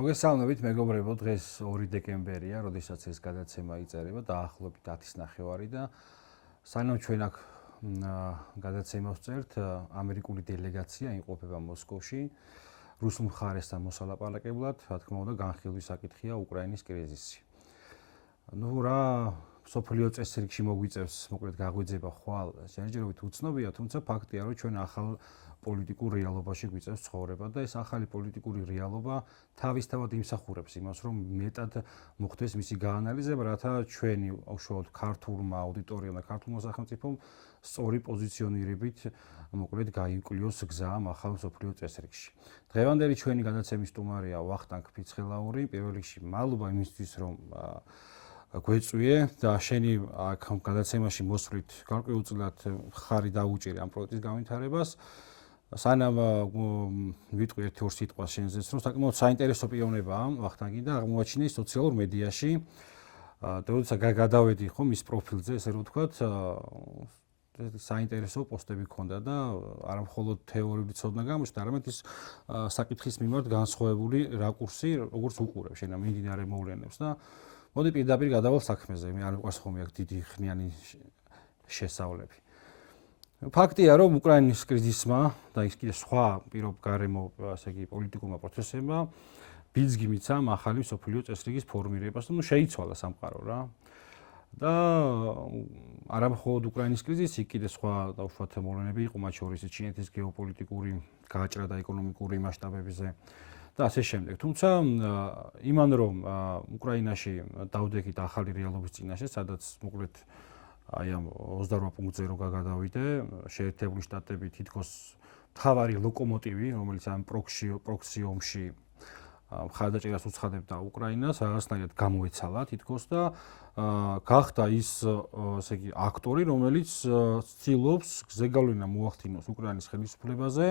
მოგესალმებით მეგობრებო, დღეს 2 დეკემბერია, როდესაც ეს გადაცემა იწერება, დაახლოებით 10:30 და სანამ ჩვენ აქ გადაცემას წერთ, ამერიკული დელეგაცია იმყოფება მოსკოვში, რუსულ მხარესთან მოსალაპარაკებლად, რა თქმა უნდა, განხილვის საკითხია უკრაინის კრიზისი. რა სოფლიო წესრიგში მოგვიწევს, მოკლედ გაგვიძება ხვალ, ჯერჯერობით უცნობია, თუმცა ფაქტია, რომ ჩვენ ახალ პოლიტიკურ რეალობაში გვიწევს ცხოვრება და ეს ახალი პოლიტიკური რეალობა თავისთავად იმსახურებს იმას, რომ მეტად მოხდეს მისი გაანალიზება, რათა ჩვენი უშუალოდ ქართულმა აუდიტორიამ და ქართულმა სახელმწიფომ სწორი პოზიციონირებით მოკლედ გაიკვლიოს გზა ამ ახალ სოფლიო წესრიგში. დღევანდელი ჩვენი გადაცემის სტუმარია ვახტანგ ფიცხელაური, პირველ რიგში მადლობა იმისთვის, რომ გვეწვიე და შენი აქ გადაცემაში მოსვლით გარკვეულწილად ხარი დაუჭირე ამ პროექტის განვითარებას. სანამ ვიტყვი ერთ-ორ სიტყვას შენზეც, რომ საკმაოდ საინტერესო პიროვნებაა ვახტანგი და აღმოაჩინე სოციალურ მედიაში. როდესაც გადავედი ხომ მის პროფილზე, ესე რომ ვთქვათ, საინტერესო პოსტები ჰქონდა და არა მხოლოდ თეორიული ცოდნა გამოჩნდა, არამედ ის საკითხის მიმართ განსხვავებული რაკურსი, როგორც უყურებ შენ ამ მიმდინარე მოვლენებს და მოდი პირდაპირ გადავალ საქმეზე. მე არ მიყვარს ხოლმე აქ დიდი ხნიანი შესავლები. ფაქტია, რომ უკრაინის კრიზისმა და ის კიდე სხვა გარემო, ასე იგი, პოლიტიკურმა პროცესებმა ბიძგი მიცა ახალი სოფლიო წესრიგის ფორმირებას, ну შეიცვალა სამყარო რა. და არა მხოლოდ უკრაინის კრიზისი, კიდე სხვა დაუშვათ მოვლენები იყო, მათ შორის ჩინეთის გეოპოლიტიკური გააჭრა და ეკონომიკური მასშტაბებზე და ასე შემდეგ. თუმცა იმან რომ უკრაინაში დავდექით ახალი რეალობის წინაშე, სადაც მოკლედ აი ამ 28 პუნქტზე რო გადავიდე, შეერთებული შტატები თითქოს მთავარი ლოკომოტივი, რომელიც ამ პროქსი ომში მხარდაჭერას უცხადებდა უკრაინას, რაღაცნაირად გამოეცალა თითქოს და გახდა ის, ესე იგი, აქტორი, რომელიც ცდილობს ზეგავლენა მოახდინოს უკრაინის ხელისუფლებაზე,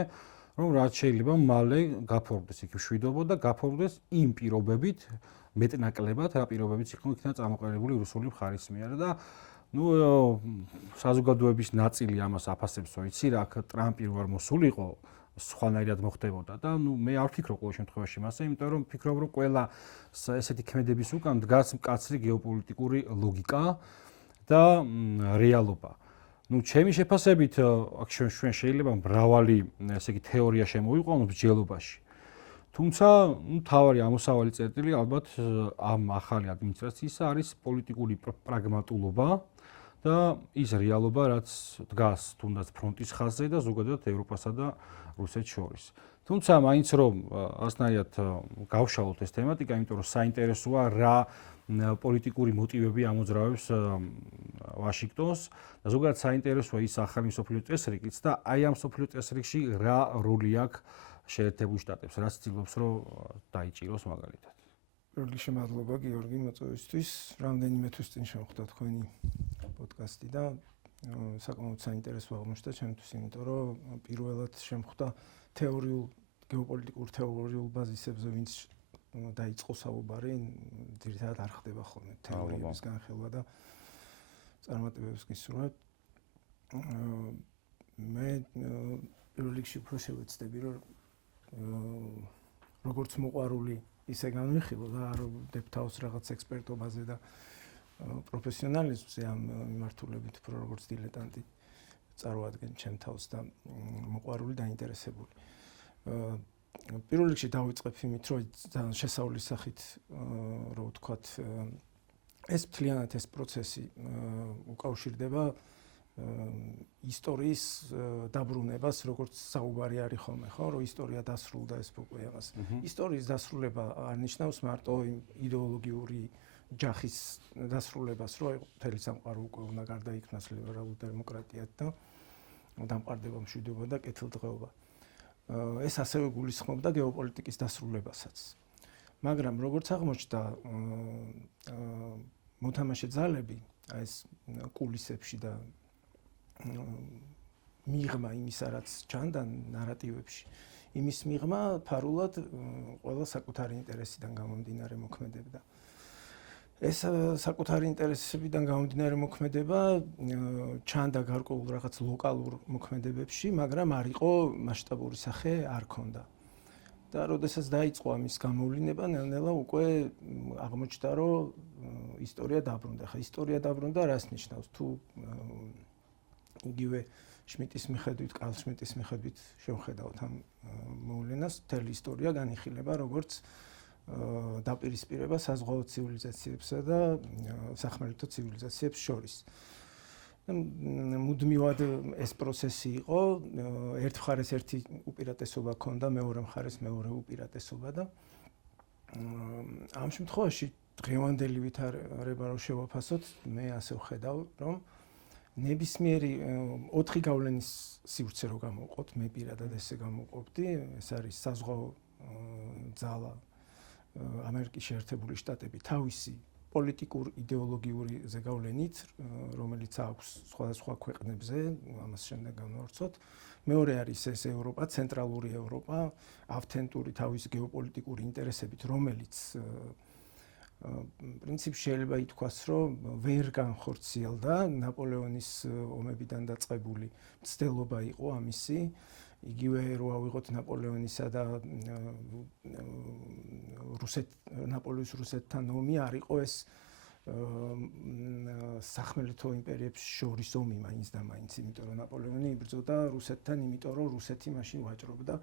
რომ რაც შეიძლება მალე გაფორმდეს იქ მშვიდობა და გაფორმდეს იმ პირობებით, მეტნაკლებად, რა პირობებიც იქნა წამოყენებული რუსული მხარის მიერ და საზოგადოების ნაწილი ამას აფასებს, რომ იცი რა, ტრამპი რო არ მოსულიყო, სხვანაირად მოხდებოდა და მე არ ვფიქრობ ყოველ შემთხვევაში მასე, იმიტომ რომ ვფიქრობ, რომ ყველა ესეთი ქმედების უკან დგას მკაცრი გეოპოლიტიკური ლოგიკა და რეალობა. ჩემი შეფასებით, აქ ჩვენ შეიძლება მრავალი, ესე იგი, თეორია შემოვიყვანოთ მსჯელობაში. თუმცა, მთავარი ამოსავალი წერტილი ალბათ ამ ახალი ადმინისტრაციისა არის პოლიტიკური პრაგმატულობა და ის რეალობა, რაც დგას თუნდაც ფრონტის ხაზზე და ზოგადად ევროპასა და რუსეთს შორის. თუმცა, მაინც რომ ასნაირად გავშალოთ ეს თემატიკა, იმიტომ რომ საინტერესოა რა პოლიტიკური მოტივები ამოძრავებს ვაშინგტონს და ზოგადად საინტერესოა ის ახალი მსოფლიო წესრიგიც და აი ამ მსოფლიო წესრიგში რა როლი აქვს შეერთებულ შტატებს, რაც ცდილობს რომ დაიჭიროს მაგალითად. პირველ რიგში მადლობა გიორგი მოწვევისთვის. რამდენიმე თვის წინ შემოხვდა თქვენი პოდკასტი და საკმაოდ საინტერესო აღმოჩნდა ჩემთვის, იმიტომ რომ პირველად შემოხვდა გეოპოლიტიკურ თეორიულ ბაზისებზე, ვინც დაიწყო საუბარი, ძირითადად არ ხდება ხოლმე თეორიების განხილვა და წარმატებებს გისურვებ. მე პირველ რიგში უფრო შევეცდები, რომ როგორც მოყვარული ისე განვიხილო და არ ვდებ თავს რაღაც ექსპერტობაზე და პროფესიონალიზმზე ამ მიმართულებით, უფრო როგორც დილეტანტი წარვადგენ ჩემ თავს და მოყვარული და ინტერესებული. პირველ რიგში დავიწყებ იმით, რომ ძალიან შესავლის სახით, რო ვთქვათ, ეს მთლიანად ეს პროცესი უკავშირდება ისტორიის დაბრუნებას, როგორც საუბარი არის ხოლმე, ხო, რომ ისტორია დასრულდა ეს უკვე ამას. ისტორიის დასრულება არ ნიშნავს მარტო იდეოლოგიური ჯახის დასრულებას, რომ მთელი სამყარო უკვე უნდა გარდაიქმნას ლიბერალურ დემოკრატიად და დამყარდება მშვიდობა და კეთილდღეობა. ეს ასევე გულისხმობდა გეოპოლიტიკის დასრულებასაც. მაგრამ როგორც აღმოჩნდა, მოთამაშე ძალები ეს კულისებში და მიღმა იმისა, რაც ჩანდა ნარატივებში, იმის მიღმა ფარულად ყველა საკუთარი ინტერესიდან გამომდინარე მოქმედებდა. ეს საკუთარი ინტერესებიდან გამომდინარე მოქმედება ჩანდა გარკვეულ რაღაც ლოკალურ მოქმედებებში, მაგრამ არ იყო მასშტაბური სახე არ ქონდა. და როდესაც დაიწყო ამის გამოვლინება, ნელ-ნელა უკვე აღმოჩნდა, რომ ისტორია დაბრუნდა. ხა ისტორია დაბრუნდა რას ნიშნავს? თუ იგივე შმიტის მიხედვით, კარლ შმიტის მიხედვით შევხედავთ ამ მოვლენას, მთელი ისტორია განიხილება როგორც დაპირისპირება საზღვაო ცივილიზაციებსა და სახმელეთო ცივილიზაციებს შორის. მუდმივად ეს პროცესი იყო, ერთ მხარეს ერთი უპირატესობა ჰქონდა, მეორე მხარეს მეორე უპირატესობა და ამ შემთხვევაში დღევანდელი ვითარება რო შევაფასოთ, მე ასე ვხედავ, რომ ნებისმიერი 4 გავლენის სივრცე რო გამოვყოთ, მე პირადად ესე გამოვყოფდი, ეს არის საზღვაო ძალა ამერიკის შეერთებული შტატები თავისი პოლიტიკურ იდეოლოგიური ზეგავლენით, რომელიც აქვს სხვადასხვა ქვეყნებზე, ამას შემდეგ განვავრცოთ. მეორე არის ეს ევროპა, ცენტრალური ევროპა, ავთენტური თავისი გეოპოლიტიკური ინტერესებით, რომელიც პრინციპში შეიძლება ითქვას, რომ ვერ განხორციელდა ნაპოლეონის ომებიდან დაწყებული მცდელობა იყო ამისი. იგივე რო ავიღოთ ნაპოლეონისა და ნაპოლეონის რუსეთთან ომი არ იყო ეს სახმელეთო იმპერიებს შორის ომი მაინც და მაინც, იმიტომ რომ ნაპოლეონი იბრძოდა რუსეთთან, იმიტომ რომ რუსეთი მაშინ ვაჭრობდა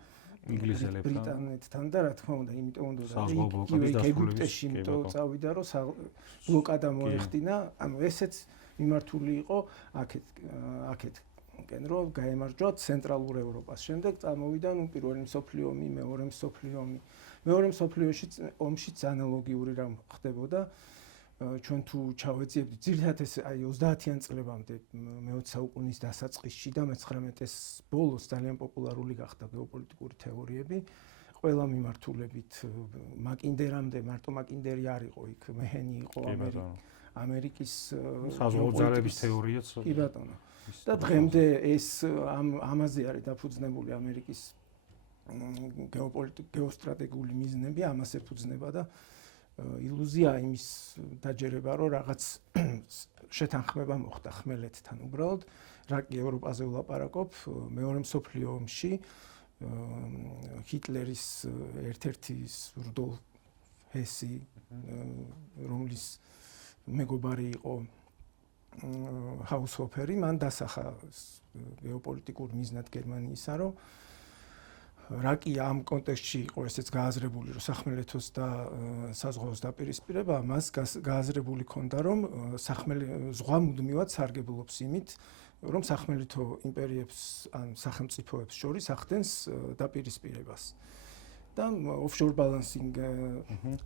ბრიტანეთთან და რა თქმა უნდა, იმიტომ უნდა ეგვიპტეში იმიტომ წავიდა, რომ ბლოკადა მოეხდინა, ანუ ესეც მიმართული იყო აქეთ რომ გაემარჯვა ცენტრალურ ევროპას. შემდეგ წამოვიდა პირველი მსოფლიო ომი, მეორე მსოფლიო ომი. მეორე მსოფლიო ომშიც ანალოგიური რამ ხდებოდა. ჩვენ თუ ჩავეძიებდით ძირითადად ეს აი 30-იან წლებამდე მე-20 საუკუნის დასაწყისში და მე-19-ის ბოლოს ძალიან პოპულარული გახდა გეოპოლიტიკური თეორიები. ყველა მიმართულებით მაკინდერამდე, მარტო მაკინდერი არ იყო იქ, მეჰენი იყო ამერიკის საზღვაო ძალების თეორიაც. კი ბატონო. და დღემდე ეს ამაზე არის დაფუძნებული ამერიკის გეოსტრატეგიული მიზნები, ამას ეფუძნება და ილუზია იმის დაჯერება, რომ რაღაც შეთანხმება მოხდა ხმელეთთან უბრალოდ, რა კი ევროპაზე ვლაპარაკობ, მეორე მსოფლიო ომში ჰიტლერის ერთ-ერთი რუდოლფ ჰესი, რომლის მეგობარი იყო ჰაუსჰოფერი, მან დასახა გეოპოლიტიკურ მიზნად გერმანიისა, რომ რა კი ამ კონტექსტში იყო ესეც გააზრებული, რომ სახმელეთოს და საზღვაოს დაპირისპირება, მას გააზრებული ქონდა, რომ ზღვა მუდმივად სარგებლობს იმით, რომ სახმელეთო იმპერიებს ან სახელმწიფოებს შორის ახდენს დაპირისპირებას. და offshore balancing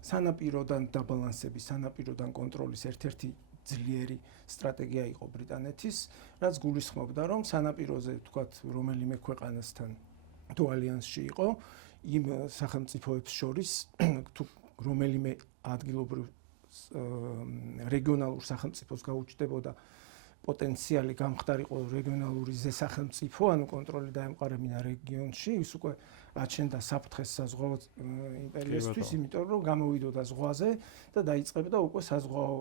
სანაპიროდან დაბალანსების, სანაპიროდან კონტროლის ერთ-ერთი ძლიერი სტრატეგია იყო ბრიტანეთის, რაც გულისხმობდა, რომ სანაპიროზე თქვათ რომელიმე ქვეყანასთან თუ ალიანსში იყო, იმ სახელმწიფოებს შორის თუ რომელიმე ადგილობრივ რეგიონალურ სახელმწიფოს გაუჩნდებოდა პოტენციალი გამხდარიყო რეგიონალური ზესახელმწიფო, ანუ კონტროლი დაემყარებინა რეგიონში, ის უკვე აჩენდა საფრთხეს საზღვაო იმპერიისთვის, იმიტომ რომ გამოვიდოდა ზღვაზე და დაიწყებდა უკვე საზღვაო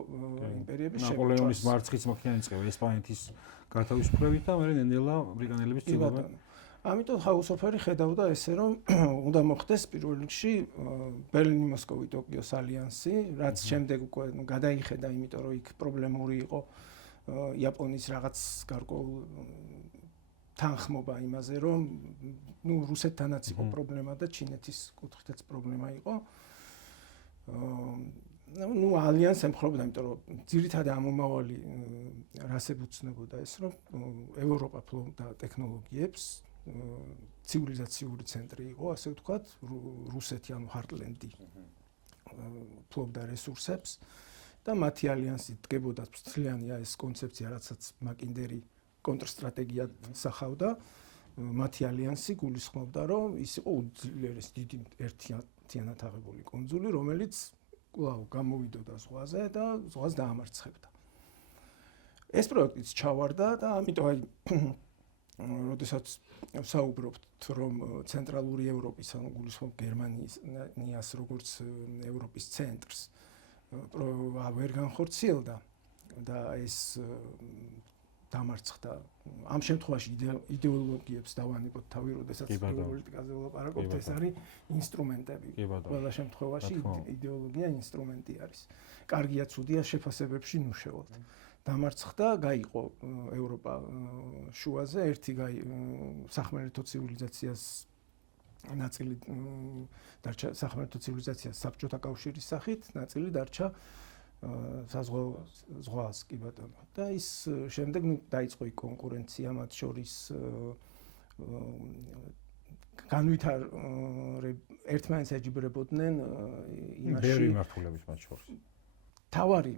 იმპერიების შექმნა. ნაპოლეონის მარცხის მოხდენა იწყება ესპანეთის გათავისუფლებით და მერე ნელ-ნელა ბრიტანელების ცდილობა. ამიტომ ჰაუსჰოფერი ხედავდა ესე, რომ უნდა მოხდეს პირველ რიგში ბერლინი-მოსკოვი-ტოკიოს ალიანსი, რაც შემდეგ უკვე გადაიხედა, იმიტომ რომ იქ პრობლემური იყო იაპონიის რაღაც გარკვეულ თანხმობა იმაზე, რომ რუსეთთანაც იყო პრობლემა და ჩინეთის კუთხითაც პრობლემა იყო. ალიანსს ემხრობოდა, იმიტომ რომ ძირითადად ამომავალი რას ეფუძნებოდა ეს, რომ ევროპა ფლობდა ტექნოლოგიებს, ცივილიზაციური ცენტრი იყო, ასე ვთქვათ, რუსეთი ანუ ჰარტლენდი ფლობდა რესურსებს და მათი ალიანსი დგებოდა მთლიანი ეს კონცეფცია, რაცაც მაკინდერი კონტრსტრატეგიად სახავდა. მათი ალიანსი გულისხმობდა, რომ ის იყო უძლიერესი დიდი ერთიანად აღებული კუნძული, რომელიც კვლავ გამოვიდოდა ზღვაზე და ზღვას დაამარცხებდა. ეს პროექტიც ჩავარდა და ამიტომ აი როდესაც ვსაუბრობთ, რომ ცენტრალური ევროპის, ანუ გულისხმობ გერმანიას როგორც ევროპის ცენტრს ვერ განხორციელდა და ეს დამარცხდა. ამ შემთხვევაში იდეოლოგიებს დავანებოთ თავი, როდესაც პოლიტიკაზე ვლაპარაკობთ, ეს არის ინსტრუმენტები. ყველა შემთხვევაში იდეოლოგია ინსტრუმენტი არის. კარგია, ცუდია, შეფასებებში ნუშევლად. დამარცხდა, გაიყო ევროპა შუაზე, ერთი სახმელეთო ცივილიზაციას ნაწილი დარჩა სახმელეთო ცივილიზაციას საბჭოთა კავშირის სახით, ნაწილი დარჩა საზღვას კი ბატონო. და ის შემდეგ დაიწყო კონკურენცია მათ შორის ერთმანეთს ეჯიბრებოდნენ იმაში. ბევრი მართულების მათ შორის. თავარი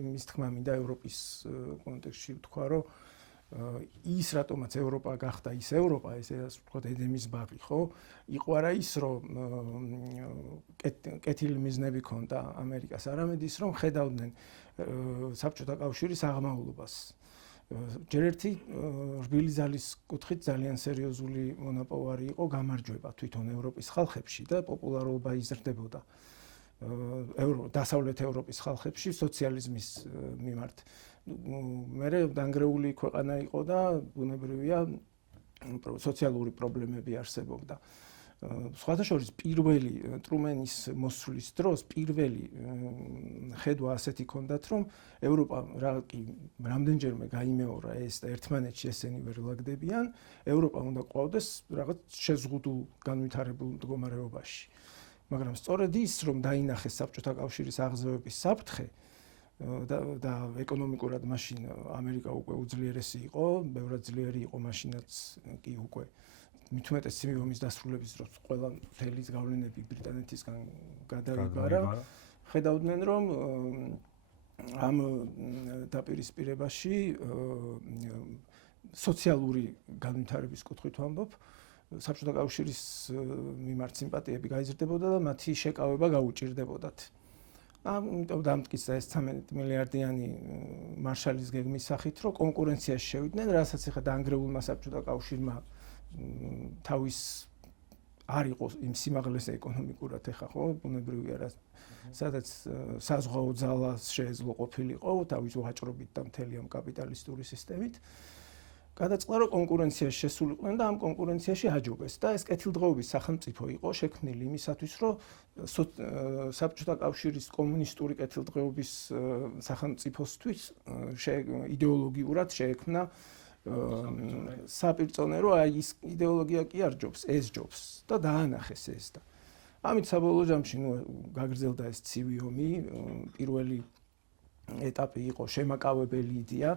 იმის თქმა მინდა ევროპის კონტექსტში ვთქვა, რომ ის რატომაც ევროპა გახდა ის ევროპა, ესე ასე ვთქვათ, ედემის ბაღი, ხო? იყო არა ის, რომ კეთილი მიზნები ქონდა ამერიკას, არამედ ის, რომ ხედავდნენ საბჭოთა კავშირის აღმავლობას. ჯერ ერთი რბილი ზალის კუთხით ძალიან სერიოზული მონაპოვარი იყო გამარჯვება თვითონ ევროპის ხალხებში და პოპულარობა იზრდებოდა. დასავლეთ ევროპის ხალხებში სოციალიზმის მიმართ. მერე დანგრეული ქვეყანა იყო და ბუნებრივია სოციალური პრობლემები არსებობდა. სხვათა შორის პირველი ტრუმენის მოსვლის დროს პირველი ხედვა ასეთი ჰქონდათ, რომ ევროპა რამდენჯერმე გაიმეორა ეს და ერთმანეთში ესენი ვერ ლაგდებიან, ევროპა უნდა ყვავდეს რაღაც შეზღუდულ განვითარებულ მდგომარეობაში. მაგრამ სწორედ ის, რომ დაინახეს საბჭოთა კავშირის აღზევების საფრთხე და ეკონომიკურად მაშინ ამერიკა უკვე უძლიერესი იყო, ბევრად ძლიერი იყო მაშინაც კი უკვე. მით უმეტეს ცივი ომის დასრულების დროს ყველა მთელი გავლენები ბრიტანეთისგან გადაიბარა. ხედავდნენ, რომ ამ დაპირისპირებაში სოციალური განვითარების კუთხით ვამბობ, საბჭოთა კავშირის მიმართ სიმპათიები გაიზრდებოდა და მათი შეკავება გაუჭირდებოდათ. ამიტომ დამტკიცა ეს 13 მილიარდიანი მარშალის გეგმის სახით, რომ კონკურენციაში შევიდნენ, რასაც ახლა დაანგრეულმა საბჭოთა კავშირმა თავის არ იყო იმ სიმაღლეზე ეკონომიკურად ახლა ხო, ბუნებრივია რა, სადაც საზღვაო ძალა შეეძლო ყოფილიყო თავის ვაჭრობით და მთელი ამ კაპიტალისტური სისტემით. გადაწყდა, რომ კონკურენციაში შესულიყვნენ და ამ კონკურენციაში აჯობეს და ეს კეთილდღეობის სახელმწიფო იყო შექმნილი იმისათვის, რომ საბჭოთა კავშირის კომუნისტური კეთილდღეობის სახელმწიფოსთვის იდეოლოგიურად შეექმნა საპირწონე, რომ აი ის იდეოლოგია კი არ ჯობს, ეს ჯობს და დაანახეს ეს და ამით საბოლოო ჯამში გაგრძელდა ეს ცივი ომი, პირველი ეტაპი იყო შემაკავებელი იდეა.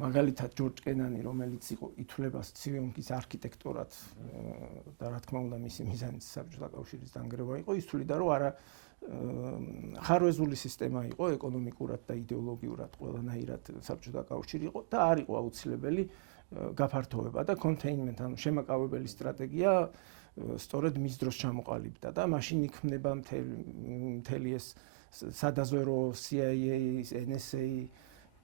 მაგალითად ჯორჯ კენანი, რომელიც იყო ითვლება ცივი ომის არქიტექტორად და რა თქმა უნდა მისი მიზანიც საბჭოთა კავშირის დანგრევა იყო, ის თვლიდა, რომ არა ხარვეზული სისტემა იყო ეკონომიკურად და იდეოლოგიურად ყველანაირად საბჭოთა კავშირი იყო და არ იყო აუცილებელი გაფართოება და კონტეინმენტ, ანუ შემაკავებელი სტრატეგია სწორედ მის დროს ჩამოყალიბდა და მაშინ იქმნება მთელი ეს სადაზვერო CIA, NSA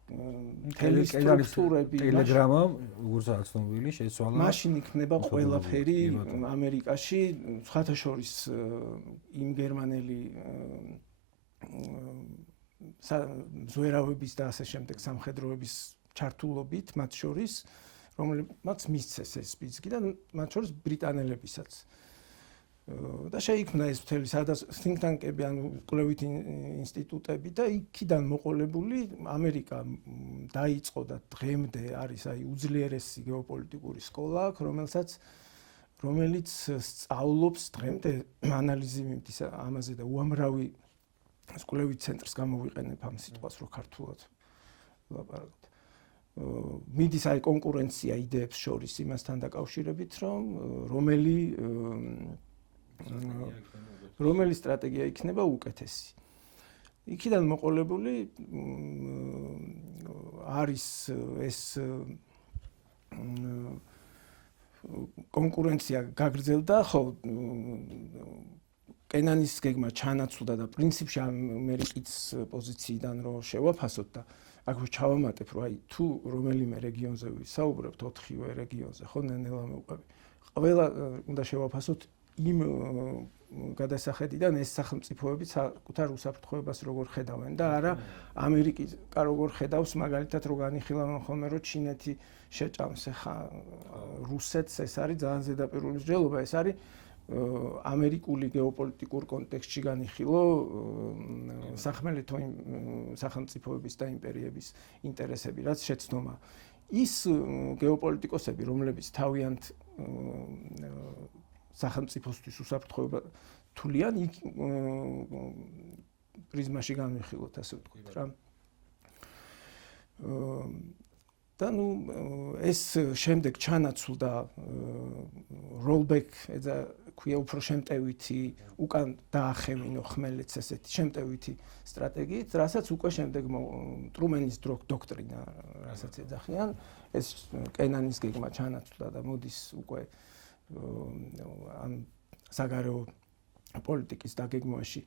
სტრუქტურები, ტელეგრამამ როგორც ცნობილი შეცვალა. მაშინ იქნება ყველაფერი ამერიკაში, სხვათა შორის იმ გერმანელი ზვერავების და ასე შემდეგ სამხედროების ჩართულობით მათ შორის, რომელმაც მისცეს ეს სპიცი და მათ შორის ბრიტანელებისაც. და შეიქმნა ეს მთელი think tank-ები, ანუ კვლევითი ინსტიტუტები და იქიდან მოყოლებული ამერიკა დაიწყო და დღემდე არის აი უძლიერესი გეოპოლიტიკური სკოლა, რომელიც სწავლობს დღემდე ანალიზი მიმდის ამაზე და უამრავი კვლევით ცენტრს გამოვიყენებ ამ სიტყვას, რო ქართულად ვლაპარაკობთ. მიდის აი კონკურენცია იდეებს შორის იმასთან დაკავშირებით, რომ რომელი სტრატეგია იქნება უკეთესი. იქიდან მოყოლებული არის ეს კონკურენცია გაგრძელდა, ხო კენანის გეგმა ჩანაცვლდა და პრინციპში ამერიკის პოზიციიდან რო შევაფასოთ და აქ ჩავამატებ, რომ აი თუ რომელიმე რეგიონზე ვისაუბრებთ, 4-ვე რეგიონზე, ხო ნელ-ნელა მოვყვები. ყველა უნდა შევაფასოთ იმ გადასახედიდან ეს სახელმწიფოები საკუთარ უსაფრთხოებას როგორ ხედავენ და არა ამერიკა როგორ ხედავს მაგალითად რო განიხილავენ ხოლმე რომ ჩინეთი შეჭამს ხა რუსეთს ეს არის ძალიან ზედაპირული მსჯელობა ეს არის ამერიკული გეოპოლიტიკურ კონტექსტში განიხილო სახმელეთო სახელმწიფოების და იმპერიების ინტერესები რაც შეცდომა ის გეოპოლიტიკოსები რომლებიც თავიანთ სახელმწიფოსთვის უსაფრთხოება თვლიან იქ პრიზმაში განვიხილოთ ასე ვთქვით რა და ნუ ეს შემდეგ ჩანაცვლდა rollback ეძა ქვია უფრო შემტევითი უკან დაახევინო ხმელეთს ესეთი შემტევითი სტრატეგიით რასაც უკვე შემდეგ ტრუმენის დოქტრინა რასაც ეძახიან ეს კენანის გეგმა ჩანაცვლდა და მოდის უკვე ამ საგარეო პოლიტიკის დაგეგმვაში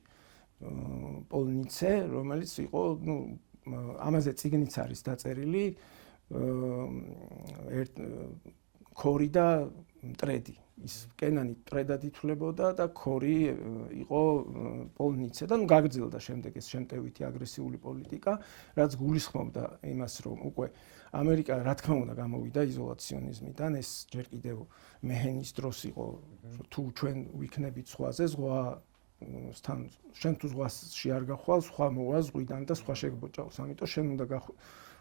პოლნიცე რომელიც იყო ნუ ამაზე წიგნიც არის დაწერილი ქორი და ტრედი ის კენანი ტრედად ითვლებოდა და ქორი იყო პოლნიცე და ნუ გაგრძელდა შემდეგ ეს შემტევითი აგრესიული პოლიტიკა რაც გულისხმობდა იმას რომ უკვე ამერიკა რა თქმა უნდა გამოვიდა იზოლაციონიზმიდან ეს ჯერ კიდევ მეჰენის დროს იყო თუ ჩვენ ვიქნებით ზღვაზე ზღვა თან შენ თუ ზღვაში არ გახვალ სხვა მოვა ზღვიდან და სხვა შეგბოჭავს ამიტომ შენ უნდა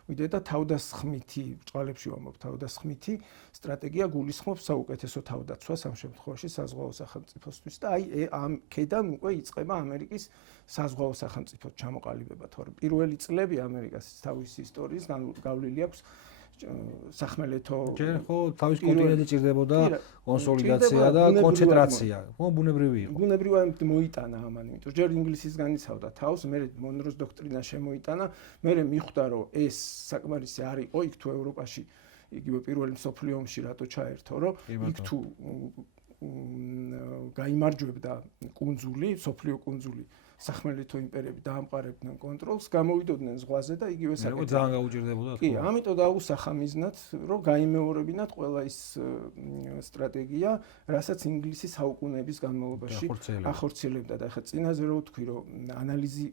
ვიდე და თავდასხმითი ბჭყალებში ვამბობ თავდასხმითი სტრატეგია გულისხმობს საუკეთესო თავდაცვას ამ შემთხვევაში საზღვაო სახელმწიფოსთვის და აი ამ ქედან უკვე იწყება ამერიკის საზღვაო სახელმწიფოს ჩამოყალიბება თორემ პირველი წლები ამერიკას თავისი ისტორიის გავლილი აქვს სახმელეთო ჯერ ხო თავის კონტინენტი ჭირდებოდა კონსოლიდაცია და კონცენტრაცია ხო ბუნებრივი იყო ბუნებრივად მოიტანა ამან იმიტომ ჯერ ინგლისის განიცავდა თავს მე მონროს დოქტრინა შემოიტანა მე მიხვდა რომ ეს საკმარისი არ იყო იქ თუ ევროპაში იგივე პირველი მსოფლიო ომში რატო ჩაერთო რომ იქ თუ გაიმარჯვებდა კუნძული მსოფლიო კუნძული სახმელეთო იმპერიები დაამყარებდნენ კონტროლს, გამოვიდოდნენ ზღვაზე და იგივე საკითხი. ძალიან გაუჭირდებოდა. კი, ამიტომ დაუსახა მიზნად, რომ გაიმეორებინათ ყველა ის სტრატეგია, რასაც ინგლისი საუკუნეების განმავლობაში ახორციელებდა და ახლა წინაზე რო ვთქვი, რომ ანალიზი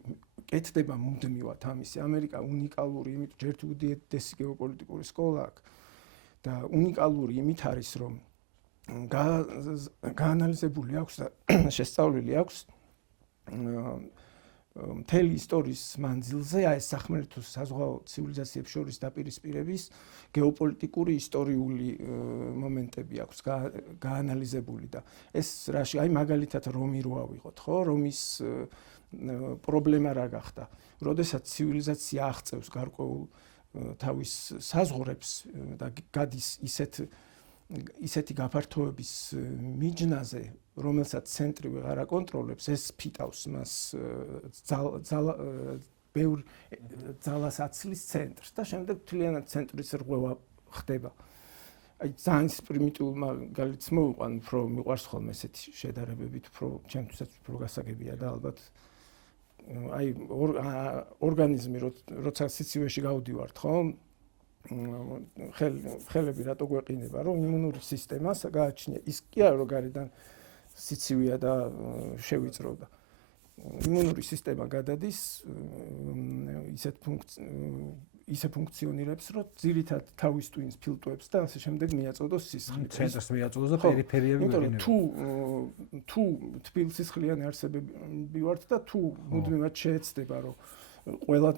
კეთდება მუდმივად ამისი, ამერიკა უნიკალური, იმიტომ ჯერ თუ უდიდესი გეოპოლიტიკური სკოლა აქვს და უნიკალური იმით არის, რომ გაანალიზებული აქვს და შესწავლილი აქვს მთელი ისტორიის მანძილზე აი სახმელეთოს საზღვაო ცივილიზაციებს შორის დაპირისპირების გეოპოლიტიკური ისტორიული მომენტები აქვს გაანალიზებული და ეს რაში აი მაგალითად რომი რო ავიღოთ ხო რომის პრობლემა რა გახდა როდესაც ცივილიზაცია აღწევს გარკვეულ თავის საზღვრებს და გადის ისეთი გაფართოების მიჯნაზე რომელსაც ცენტრი ვეღარ აკონტროლებს ეს ფიტავს მას ბევრ ძალას აცლის ცენტრს და შემდეგ მთლიანად ცენტრის რღვევა ხდება. აი ძალიან პრიმიტიულ მაგალითს მოვიყვან, უფრო მიყვარს ხოლმე ესეთი შედარებებით, უფრო ჩემთვისაც უფრო გასაგებია და ალბათ აი ორგანიზმი როცა სიცივეში გავდივართ, ხო? ხელები რატო გვეყინება, რომ იმუნური სისტემა გააჩნია. ის კი არა, რომ გარედან სიცივეა და შევიწროვდა. იმუნური სისტემა გადადის ისე ფუნქციონირებს, რომ ძირითად თავის ტვინს ფილტვებს და ასე შემდეგ მიაწოდოს სისხლი. ცენტრს მიაწოდოს და პერიფერიები ვეღინებია. თუ თბილ სისხლიანი არსებები ვართ და თუ მუდმივად შეეცდება, რომ ყველა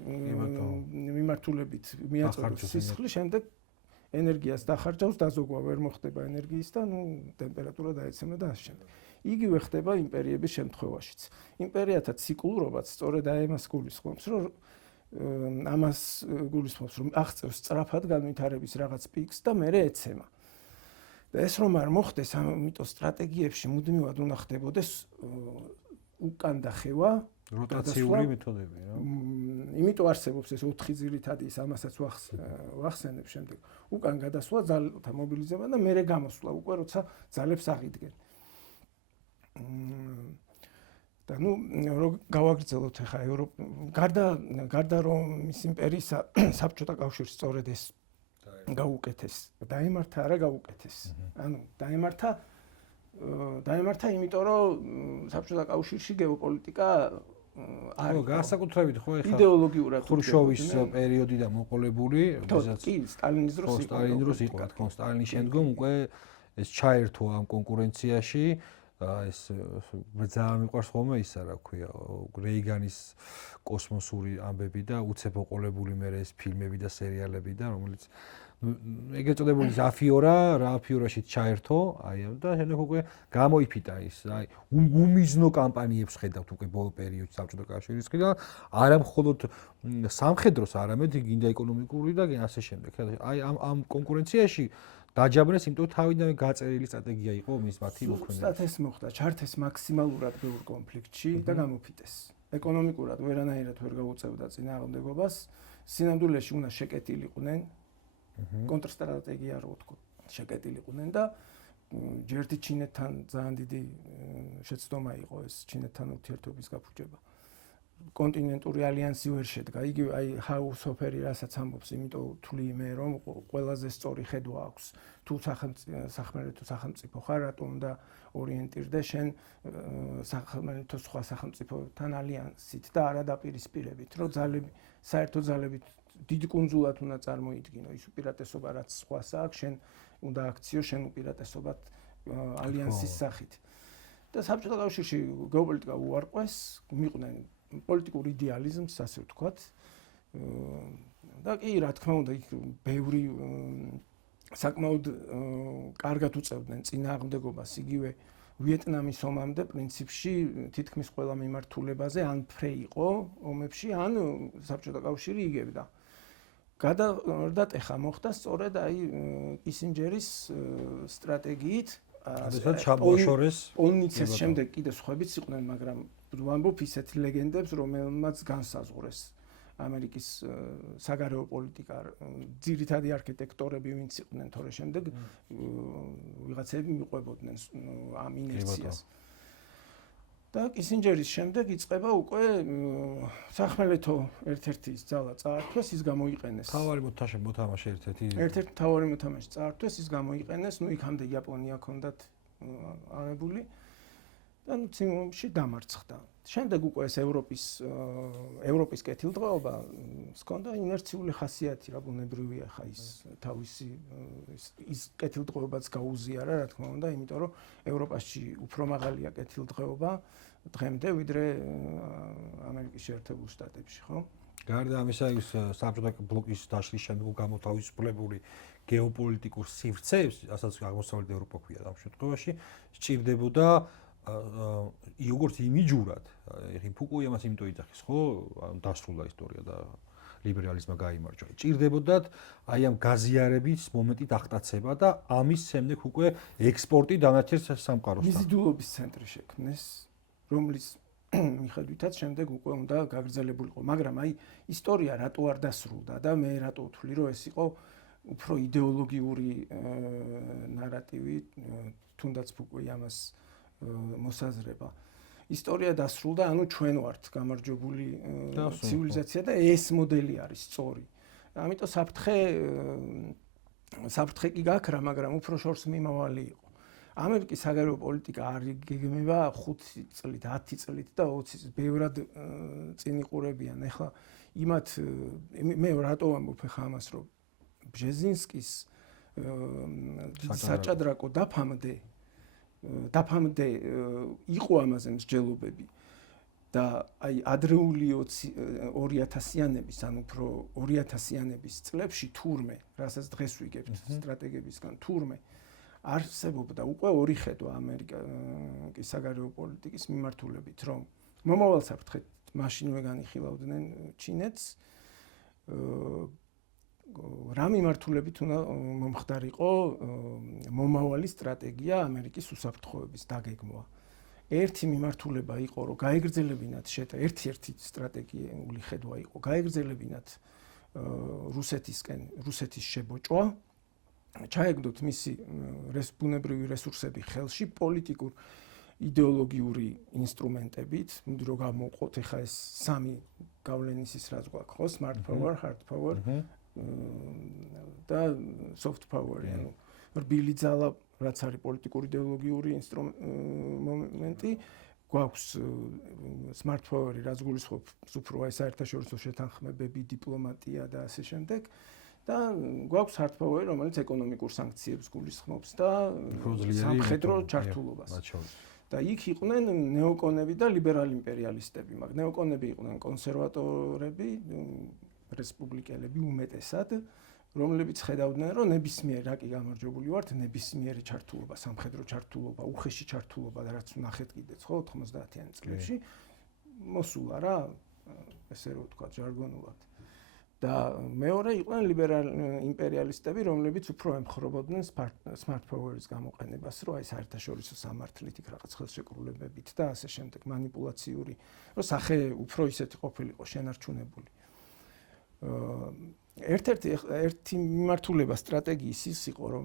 მიმართულებით მიაწოდოს სისხლი, შემდეგ ენერგიას დახარჯავს, დაზოგვა ვერ მოხდება ენერგიის და ტემპერატურა დაეცემა და ასე შემდეგ. იგივე ხდება იმპერიების შემთხვევაშიც. იმპერიათა ციკლურობაც სწორედ აი ამას გულისხმობს, რომ აღწევს სწრაფად განვითარების რაღაც პიკს და მერე ეცემა. და ეს რომ არ მოხდეს, ამიტომ სტრატეგიებში მუდმივად უნდა ხდებოდეს უკან დახევა როტაციული მეთოდები, რა. იმიტომ არსებობს ეს 4 ძირითადი ის ამასაც ვახსენებ შემდეგ. უკან გადასვლა ძალთა მობილიზება და მერე გამოსვლა უკვე როცა ძალებს აღიდგენ. და რო გავაგრძელოთ ახლა გარდა რომ ის იმპერიის საბჭოთა კავშირს სწორედ ეს გაუკეთეს. დაემართა არა გაუკეთეს. ანუ დაემართა დაემართა იმიტომ რომ საბჭოთა კავშირში გეოპოლიტიკა არ განსაკუთრებით ხო ეხლა იდეოლოგიურად ხრუშოვის პერიოდი და მოყოლებული, კი სტალინის დროს იყო, თქო სტალინის შემდგომ უკვე ეს ჩაერთო ამ კონკურენციაში ეს ძალიან მიყვარს ხოლმე ისა რა ქვია რეიგანის კოსმოსური ამბები და უცებ მოყოლებული მე ეს ფილმები და სერიალები და რომელიც ეგრეთ წოდებული რაფიორაში ჩაერთო აი და შემდეგ უკვე გამოიფიტა ის აი უმიზნო კამპანიებს ხედავთ უკვე ბოლო პერიოდში საბჭოთა კავშირის მხრიდან არა მხოლოდ სამხედროს არამედ გინდა ეკონომიკური და ასე შემდეგ აი ამ კონკურენციაში დაჯაბრეს იმიტომ თავიდანვე გაწერილი სტრატეგია იყო მის მათი მოქმედება ზუსტად ეს მოხდა ჩართეს მაქსიმალურად ბევრ კონფლიქტში და გამოფიტეს ეკონომიკურად ვერანაირად ვერ გაუწევდა წინააღმდეგობას სინამდვილეში უნდა შეკეტილიყვნენ კონტრსტრატეგია რო ვთქვა შეკეტილიყვნენ და ჯერთი ჩინეთთან ძალიან დიდი შეცდომა იყო ეს ჩინეთთან ურთიერთობის გაფუჭება კონტინენტური ალიანსი ვერ შედგა იგივე აი ჰაუსოფერი რასაც ამბობს იმიტომ ვთვლი მე რომ ყველაზე სწორი ხედვა აქვს თუ სახელმწიფო ხარ რატომ უნდა ორიენტირდე შენ სახელმწიფო სხვა სახელმწიფოთან ალიანსით და არა დაპირისპირებით რომ ძალები საერთო ძალებით დიდი კუნძულად უნდა წარმოიდგინო ის უპირატესობა რაც სხვას აქვს შენ უნდა აქციო შენ უპირატესობად ალიანსის სახით და საბჭოთა კავშირში გეოპოლიტიკა უარყვეს მიყვნენ პოლიტიკურ იდეალიზმს ასე ვთქვათ და კი რა თქმა უნდა იქ ბევრი საკმაოდ კარგად უწევდნენ წინააღმდეგობას იგივე ვიეტნამის ომამდე პრინციპში თითქმის ყველა მიმართულებაზე ან ფრე იყო ომებში ან საბჭოთა კავშირი იგებდა გადავრდა ტეხა მოხდა სწორედ აი კისინჯერის სტრატეგიით ასეთ ჩამოაშორეს პოლნიცეს შემდეგ კიდე სხვაებიც იყვნენ მაგრამ ვამბობ ისეთ ლეგენდებს რომელმაც განსაზღვრეს ამერიკის საგარეო პოლიტიკა ძირითადი არქიტექტორები ვინც იყვნენ თორე შემდეგ ვიღაცები მიყვებოდნენ ამ ინერციას და კისინჯერის შემდეგ იწყება უკვე სახმელეთო ერთ-ერთი ძალა წაართვეს ის გამოიყენეს თავარი მოთამაშე ერთ-ერთი თავარი მოთამაშე წაართვეს ის გამოიყენეს ნუ იქამდე იაპონია ჰქონდათ აღებული და ნუ ციმში დამარცხდა შემდეგ უკვე ეს ევროპის კეთილდღეობა ჰქონდა ინერციული ხასიათი რა ბუნებრივია ხა ის თავისი ის კეთილდღეობაც გაუზიარა რა თქმა უნდა იმიტომ რომ ევროპაში უფრო მაღალია კეთილდღეობა დღემდე ვიდრე ამერიკის შეერთებულ შტატებში ხო გარდა ამისა ის საბჭოთა ბლოკის დაშლის შემდეგ გამოთავისუფლებული გეოპოლიტიკურ სივრცეებს ასაც აღმოსავლეთ ევროპა ქვია ამ შემთხვევაში სჭირდებოდა როგორც იმიჯურად ეხი ფუკუიამას იმიტომ იძახის ხო დასრულდა ისტორია და ლიბერალიზმმა გაიმარჯვა ჭირდებოდათ აი ამ გაზიარების მომენტით აღტაცება და ამის შემდეგ უკვე ექსპორტი დანარჩენ სამყაროსთან მიზიდულობის ცენტრი შექმნეს რომლის მიხედვითაც შემდეგ უკვე უნდა გაგრძელებულიყო მაგრამ აი ისტორია რატო არ დასრულდა და მე რატო ვთვლი რომ ეს იყო უფრო იდეოლოგიური ნარატივი თუნდაც ფუკუიამას მოსაზრება ისტორია დასრულდა ანუ ჩვენ ვართ გამარჯვებული ცივილიზაცია და ეს მოდელი არის სწორი ამიტომ საფრთხე კი გაქრა მაგრამ უფრო შორს მიმავალი იყო ამერიკის საგარეო პოლიტიკა არ იგეგმება 5 წლით 10 წლით და 20 წლით ბევრად წინ იყურებიან ეხლა იმათ მე რატო ვამბობ ეხლა ამას რომ ბჟეზინსკის საჭადრაკო დაფამდე იყო ამაზე მსჯელობები და აი ადრეული 2000-იანების ან უფრო 2000-იანების წლებში თურმე, რასაც დღეს ვიგებთ სტრატეგებისგან თურმე არსებობდა უკვე ორი ხედვა ამერიკის საგარეო პოლიტიკის მიმართულებით, რომ მომავალ საფრთხეთ მაშინვე განიხილავდნენ ჩინეთს რა მიმართულებით უნდა მომხდარიყო მომავალი სტრატეგია ამერიკის უსაფრთხოების დაგეგმვა. ერთი მიმართულება იყო, რომ გაეგრძელებინათ ერთ-ერთი სტრატეგიული ხედვა იყო, გაეგრძელებინათ რუსეთის შებოჭვა, ჩაეგდოთ მისი ბუნებრივი რესურსები ხელში პოლიტიკურ იდეოლოგიური ინსტრუმენტებით, რომ გამოვყოთ ეხა ეს სამი გავლენის ის რაც გვაქვს, ხო, smart power, hard power და soft power, ანუ რბილი ძალა რაც არის პოლიტიკური იდეოლოგიური მომენტი, გვაქვს smart power-ი, რაც გულისხმობს უფრო აი საერთაშორისო შეთანხმებები, დიპლომატია და ასე შემდეგ. და გვაქვს hard power-ი, რომელიც ეკონომიკურ სანქციებს გულისხმობს და სამხედრო ჩართულობას. და იქ იყვნენ ნეოკონები და ლიბერალი იმპერიალისტები, მაგრამ ნეოკონები იყვნენ კონსერვატორები, რესპუბლიკელები უმეტესად, რომლებიც ხედავდნენ, რომ ნებისმიერ რაკი გამარჯვებული ვართ, ნებისმიერი ჩართულობა, სამხედრო ჩართულობა, უხეში ჩართულობა და რაც ნახეთ კიდეც, ხო, 90-იან წლებში მოსულა რა, ესე რომ ვთქვა ჟარგონულად. და მეორე იყვნენ ლიბერალი იმპერიალისტები, რომლებიც უფრო ემხრობოდნენ smart power-ის გამოყენებას, რომ აი საერთაშორისო სამართლით იქ რაღაც ხელშეკრულებებით და ასე შემდეგ манипуляციური, რომ სახე უფრო ისეთი ყოფილიყო შენარჩუნებული. ერთი მიმართულება სტრატეგიის ის იყო, რომ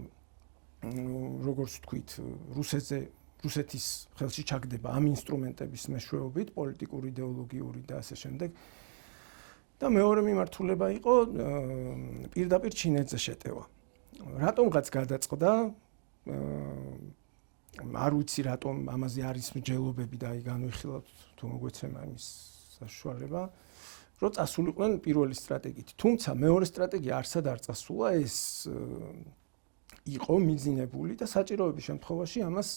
როგორც ვთქვით, რუსეთის ხელში ჩაგდება ამ ინსტრუმენტების მეშვეობით, პოლიტიკური, იდეოლოგიური და ასე შემდეგ. და მეორე მიმართულება იყო პირდაპირ ჩინეთზე შეტევა. რატომღაც გადაწყდა, არ ვიცი რატომ ამაზე არის მსჯელობები და აი განვიხილავთ თუ მოგვეცემა იმის საშუალება, რომ წასულიყვნენ პირველი სტრატეგიით. თუმცა მეორე სტრატეგია არსად არ წასულა, ეს იყო მიძინებული და საჭიროების შემთხვევაში ამას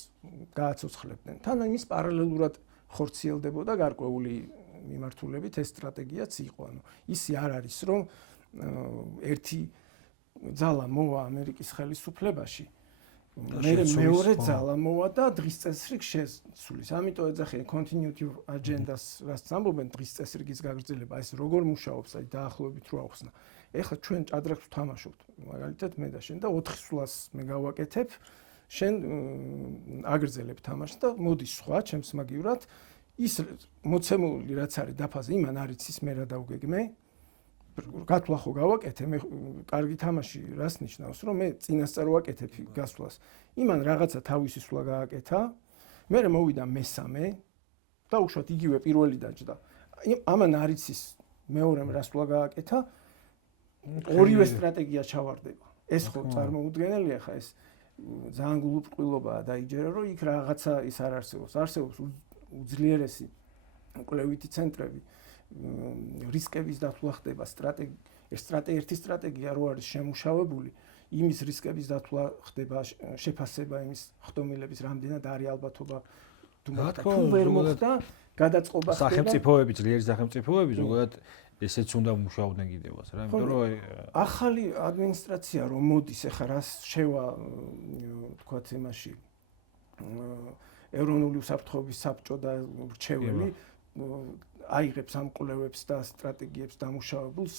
გააცოცხლებდნენ. თან იმის პარალელურად ხორციელდებოდა გარკვეული მიმართულებით ეს სტრატეგიაც იყო. ანუ ისი არ არის, რომ ერთი ძალა მოვა ამერიკის ხელისუფლებაში, მეორე ძალა მოვა და დღის წესრიგ შესulis. ამიტომ ეძახიან continuity agenda-ს, რაც ამბობენ დღის წესრიგის გაგრძელება, ეს როგორ მუშაობს, აი დაახლოებით რო ახსნა. ეხლა ჩვენ ჭადრაკს ვთამაშობთ, მაგალითად მე და შენ და 400-ას მე გავაკეთებ, შენ აგრძელებ თამაშს და მოდის სხვა ჩემს მაგივრად ის მოცემული რაც არის დაფაზე, იმან არ იცის მე რა დავგეგმე. გათვლა ხო გავაკეთე, მე კარგი თამაში რას ნიშნავს, რომ მე წინასწარ ვაკეთებ გასვლას. იმან რაღაცა თავისი სვლა გააკეთა, მე მოვიდა მესამე და უშუალოდ იგივე პირველი დაჯდა. ამან არ იცის მეორემ რა სვლა გააკეთა, ორივე სტრატეგია ჩავარდება. ეს ხო წარმოუდგენელია ხა ეს ძალიან გულუბრყვილობაა დაიჯერა, რომ იქ რაღაცა ის არ არსებობს. არსებობს უძლიერესი კვლევითი ცენტრები, რისკების დათვლა ხდება, ერთი სტრატეგია რო არის შემუშავებული, იმის რისკების დათვლა ხდება, შეფასება იმის ხდომილების რამდენად არის ალბათობა თუ ვერ მოხდა, გადაწყობა ხდება. სახელმწიფოები, ძლიერი სახელმწიფოები ზოგადად ესეც უნდა მუშაობდნენ კიდევაც რა, იმიტომ რომ ახალი ადმინისტრაცია რომ მოდის, ეხლა რას შევა თქვათ იმაში ეროვნული უსაფრთხოების საბჭო და რჩეველი აიღებს ამ კვლევებს და სტრატეგიებს დამუშავებულს,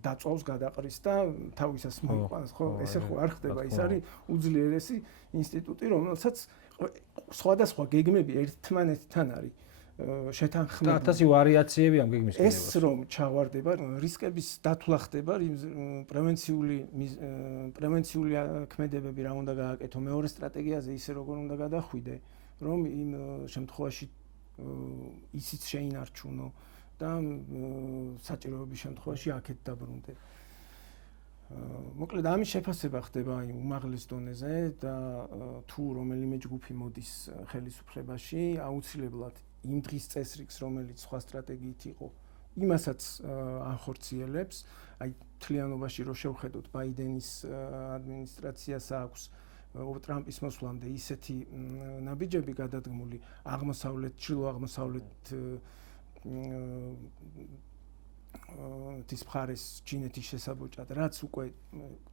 დაწვავს, გადაყრის და თავისას მოიყვანს, ხო? ესე ხო არ ხდება, ის არის უძლიერესი ინსტიტუტი, რომელსაც სხვადასხვა გეგმები ერთმანეთთან არის შეთანხმებული. და 1000 ვარიაციები ამ გეგმის კიდევაც. ეს რომ ჩავარდება, რისკების დათვლა ხდება, პრევენციული ქმედებები რა უნდა გააკეთო მეორე სტრატეგიაზე, ისე როგორ უნდა გადახვიდე, რომ იმ შემთხვევაში ისიც შეინარჩუნო და საჭიროების შემთხვევაში აქეთ დაბრუნდე. მოკლედ ამის შეფასება ხდება აი უმაღლეს დონეზე და თუ რომელიმე ჯგუფი მოდის ხელისუფლებაში, აუცილებლად იმ დღის წესრიგს, რომელიც სხვა სტრატეგიით იყო, იმასაც ახორციელებს. აი თლიანობაში რო შევხედოთ, ბაიდენის ადმინისტრაციას აქვს ტრამპის მოსვლამდე ისეთი ნაბიჯები გადადგმული ჩრდილო-აღმოსავლეთ ის მხარეს ჩინეთის შესაბოჭად, რაც უკვე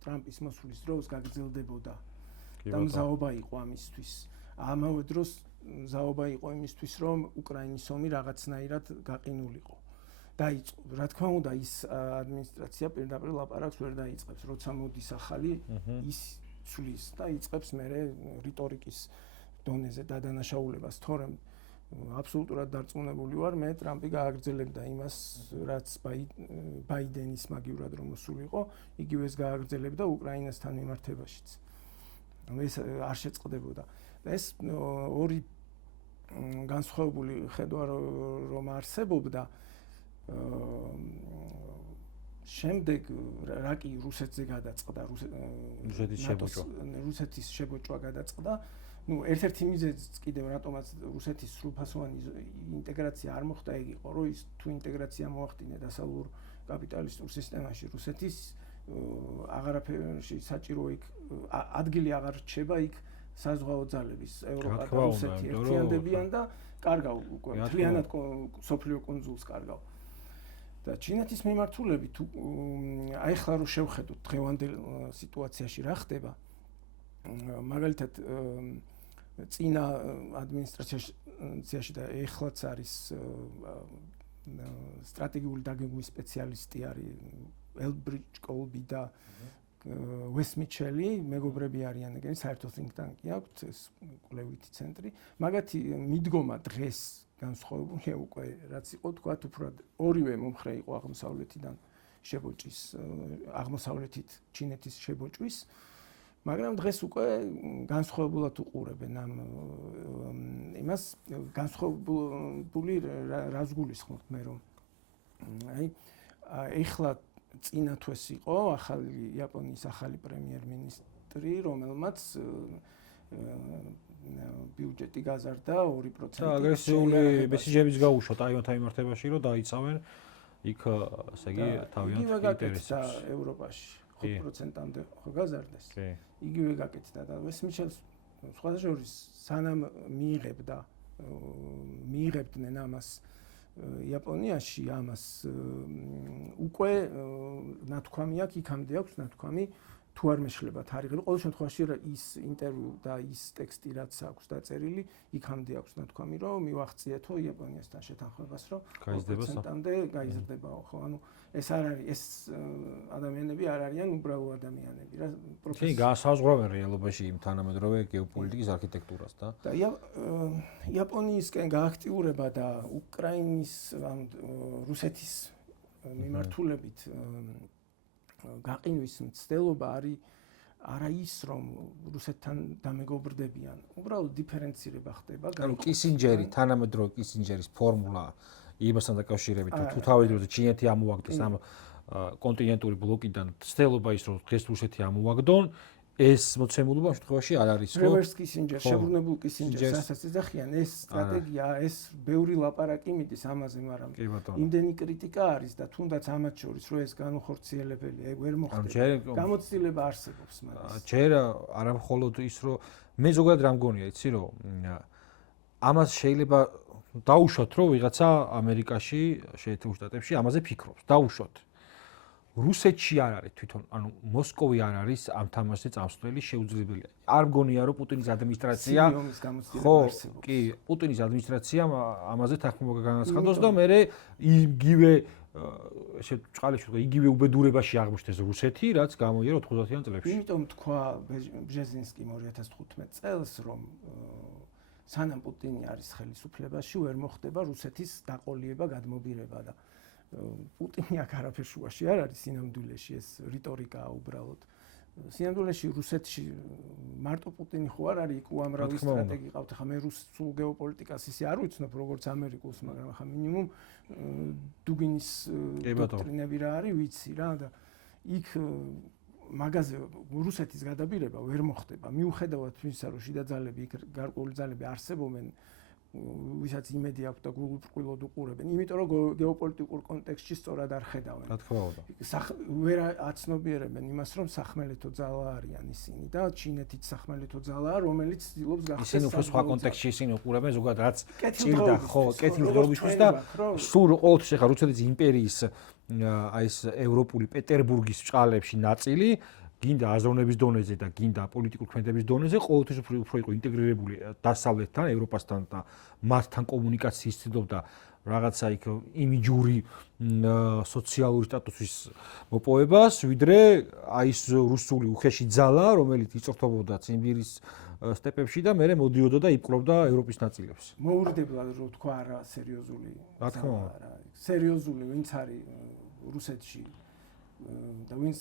ტრამპის მოსვლის დროს გაგრძელდებოდა და მზაობა იყო ამისთვის. ამავე დროს მზაობა იყო იმისთვის, რომ უკრაინის ომი რაღაცნაირად გაყინულიყო. დაიწყო, რა თქმა უნდა, ის ადმინისტრაცია პირდაპირ ლაპარაკს ვერ დაიწყებს, როცა მოდის ახალი ის ცulis და იწყებს მერე რიტორიკის დონეზე დადანაშაულებას, თორემ აბსოლუტურად დარწმუნებული ვარ, მე ტრამპი გააგრძელებდა იმას, რაც ბაიდენის მაგივრად რომ მოსულიყო, იგივეს გააგრძელებდა უკრაინასთან მიმართებაშიც. ეს არ შეწყდებოდა. ეს ორი განსხვავებული ხედვა რომ არსებობდა, შემდეგ რა კი რუსეთზე გადაწყდა რუსეთის შებოჭვა გადაწყდა. Ну, ერთ-ერთი მიზეზიც კიდევ რატომაც რუსეთის სრულფასოვანი ინტეგრაცია არ მოხდა, ეგ იყო, რომ ის თუ ინტეგრაცია მოახდინა დასავლურ კაპიტალისტურ სისტემაში, რუსეთის აღარაფერში საჭირო იქ ადგილი აღარ რჩება იქ საზღვაო ძალების ევროპა და რუსეთი ერთიანდებიან და კარგავ უკვე მთლიანად სოფლიო კუნძულს კარგავ. და ჩინეთის მიმართულებით თუ აი ხლა რო შევხედოთ დღევანდელ სიტუაციაში რა ხდება, მაგალითად წინა ადმინისტრაციაში და ეხლაც არის სტრატეგიული დაგეგმვის სპეციალისტი არის ელბრიჯ კოლბი და ვეს მიჩელი, მეგობრები არიან ეგენი, საერთო think tank-ი აქვს, ეს კვლევითი ცენტრი. მაგათი მიდგომა დღეს განსხვავებულია უკვე, რაც იყო თქვათ, უფრო ორივე მომხრე იყო აღმოსავლეთიდან შებოჭის, აღმოსავლეთით ჩინეთის შებოჭვის, მაგრამ დღეს უკვე განსხვავებულად უყურებენ ამ იმას, განსხვავებული რას გულისხმობთ მე რომ აი ეხლა წინა თვეს იყო იაპონიის ახალი პრემიერ-მინისტრი, რომელმაც ბიუჯეტი გაზარდა 2%. და აგრესიული მესიჯებიც გაუშვა ტაივანთან მიმართებაში, რომ დაიცავენ იქ, ესე იგი, თავიანთ ინტერესებს. ევროპაში 5%-ამდე ხო გაზარდეს. იგივე გაკეთდა და ეს მიჩელს სხვათა შორის სანამ მიიღებდნენ ამას იაპონიაში ამას უკვე ნათქვამი აქვს, იქამდე აქვს ნათქვამი თუ არ მეშლება თარიღი. ყოველ შემთხვევაში ის ინტერვიუ და ის ტექსტი რაც აქვს დაწერილი, იქამდე აქვს ნათქვამი, რომ მივახციეთო იაპონიასთან შეთანხმებას, რომ 5%-ამდე გაიზრდებაო, ხო? ანუ ეს არ არის, ეს ადამიანები არ არიან უბრალო ადამიანები, რა პროფესიი. განსაზღვრავენ რეალობაში იმ თანამედროვე გეოპოლიტიკის არქიტექტურას და იაპონიისკენ გააქტიურება და უკრაინის ან რუსეთის მიმართულებით გაყინვის მცდელობა არის არა ის რომ რუსეთთან დამეგობრდებიან, უბრალოდ დიფერენცირება ხდება. ანუ კისინჯერი, თანამედროვე კისინჯერის ფორმულა იმასთან დაკავშირებით, თუ თავის დროზე ჩინეთი ამოაგდეს ამ კონტინენტური ბლოკიდან ცდელობა ის რომ დღეს რუსეთი ამოაგდონ, ეს მოცემულობა შემთხვევაში არ არის, ხო? Reverse Kissinger, შებრუნებულ კისინჯერს ასაც ეძახიან, ეს სტრატეგია, ეს ბევრი ლაპარაკი მიდის ამაზე, მაგრამ იმდენი კრიტიკა არის და თუნდაც ამათ შორის რომ ეს განუხორციელებელი, ეგ ვერ მოხდება. გამოცდილება არსებობს მაგას. ჯერ არა მხოლოდ ის რომ მე ზოგადად რა მგონია, იცი რომ ამას შეიძლება დაუშვათ რომ ვიღაცა ამერიკაში, შეერთებულ შტატებში ამაზე ფიქრობს, დაუშვათ. რუსეთში არ არის თვითონ, ანუ მოსკოვი არ არის ამ თამაშზე წამსვლელი შეუძლებელია. არ მგონია რომ პუტინის ადმინისტრაცია კი, პუტინის ადმინისტრაციამ ამაზე თანხმობა განაცხადოს და მე იგივე ჭყალიშვილ იგივე უბედურებაში აღმოჩნდეს რუსეთი, რაც გამოია 90-იან წლებში. იმიტომ თქვა ბჟეზინსკიმ 2015 წელს, რომ სანამ პუტინი არის ხელისუფლებაში, ვერ მოხდება რუსეთის დაყოლიება, გადმობირება და პუტინი აქ არაფერ შუაში არ არის სინამდვილეში, ეს რიტორიკაა უბრალოდ. სინამდვილეში რუსეთში მარტო პუტინი ხო არ არის, იქ უამრავი სტრატეგი ყავთ. ხა მე რუსულ გეოპოლიტიკას ისე არ ვიცნობ, როგორც ამერიკულს, მაგრამ ხა მინიმუმ დუგინის დოქტრინები რა არის, ვიცი რა და იქ მაგაზე რუსეთის გადაბირება ვერ მოხდება. მიუხედავად იმისა, რომ შიდა ძალები, იქ გარკვეული ძალები არსებობენ, ვისაც იმედი აქვს და გულუბრყვილოდ უყურებენ. იმიტომ რომ გეოპოლიტიკურ კონტექსტში სწორად არ ხედავენ. რა თქმა უნდა. ვერ აცნობიერებენ იმას, რომ სახმელეთო ძალა არიან ისინი და ჩინეთიც სახმელეთო ძალაა, რომელიც ცდილობს გახდეს. ისინი უფრო სხვა კონტექსტში ისინი უყურებენ ზოგადად რაც ჭირდა, ხო, კეთილდღეობისთვის და სულ ყოველთვის ახლა რუსეთის იმპერიის აი ეს ევროპული პეტერბურგის ჭყალებში ნაწილი გინდა აზროვნების დონეზე და გინდა პოლიტიკურ ქმედების დონეზე ყოველთვის უფრო იყო ინტეგრირებული დასავლეთთან, ევროპასთან და მათთან კომუნიკაციის ცდილობდა რაღაცა იქ იმიჯური სოციალური სტატუსის მოპოვებას, ვიდრე აი ეს რუსული უხეში ძალა, რომელიც იწვრთობოდა ციმბირის სტეპებში და მერე მოდიოდა და იპყრობდა ევროპის ნაწილებს. მოურდება რომ თქვა რა სერიოზული. რა თქმა უნდა. სერიოზული ვინც არის რუსეთში და ვინც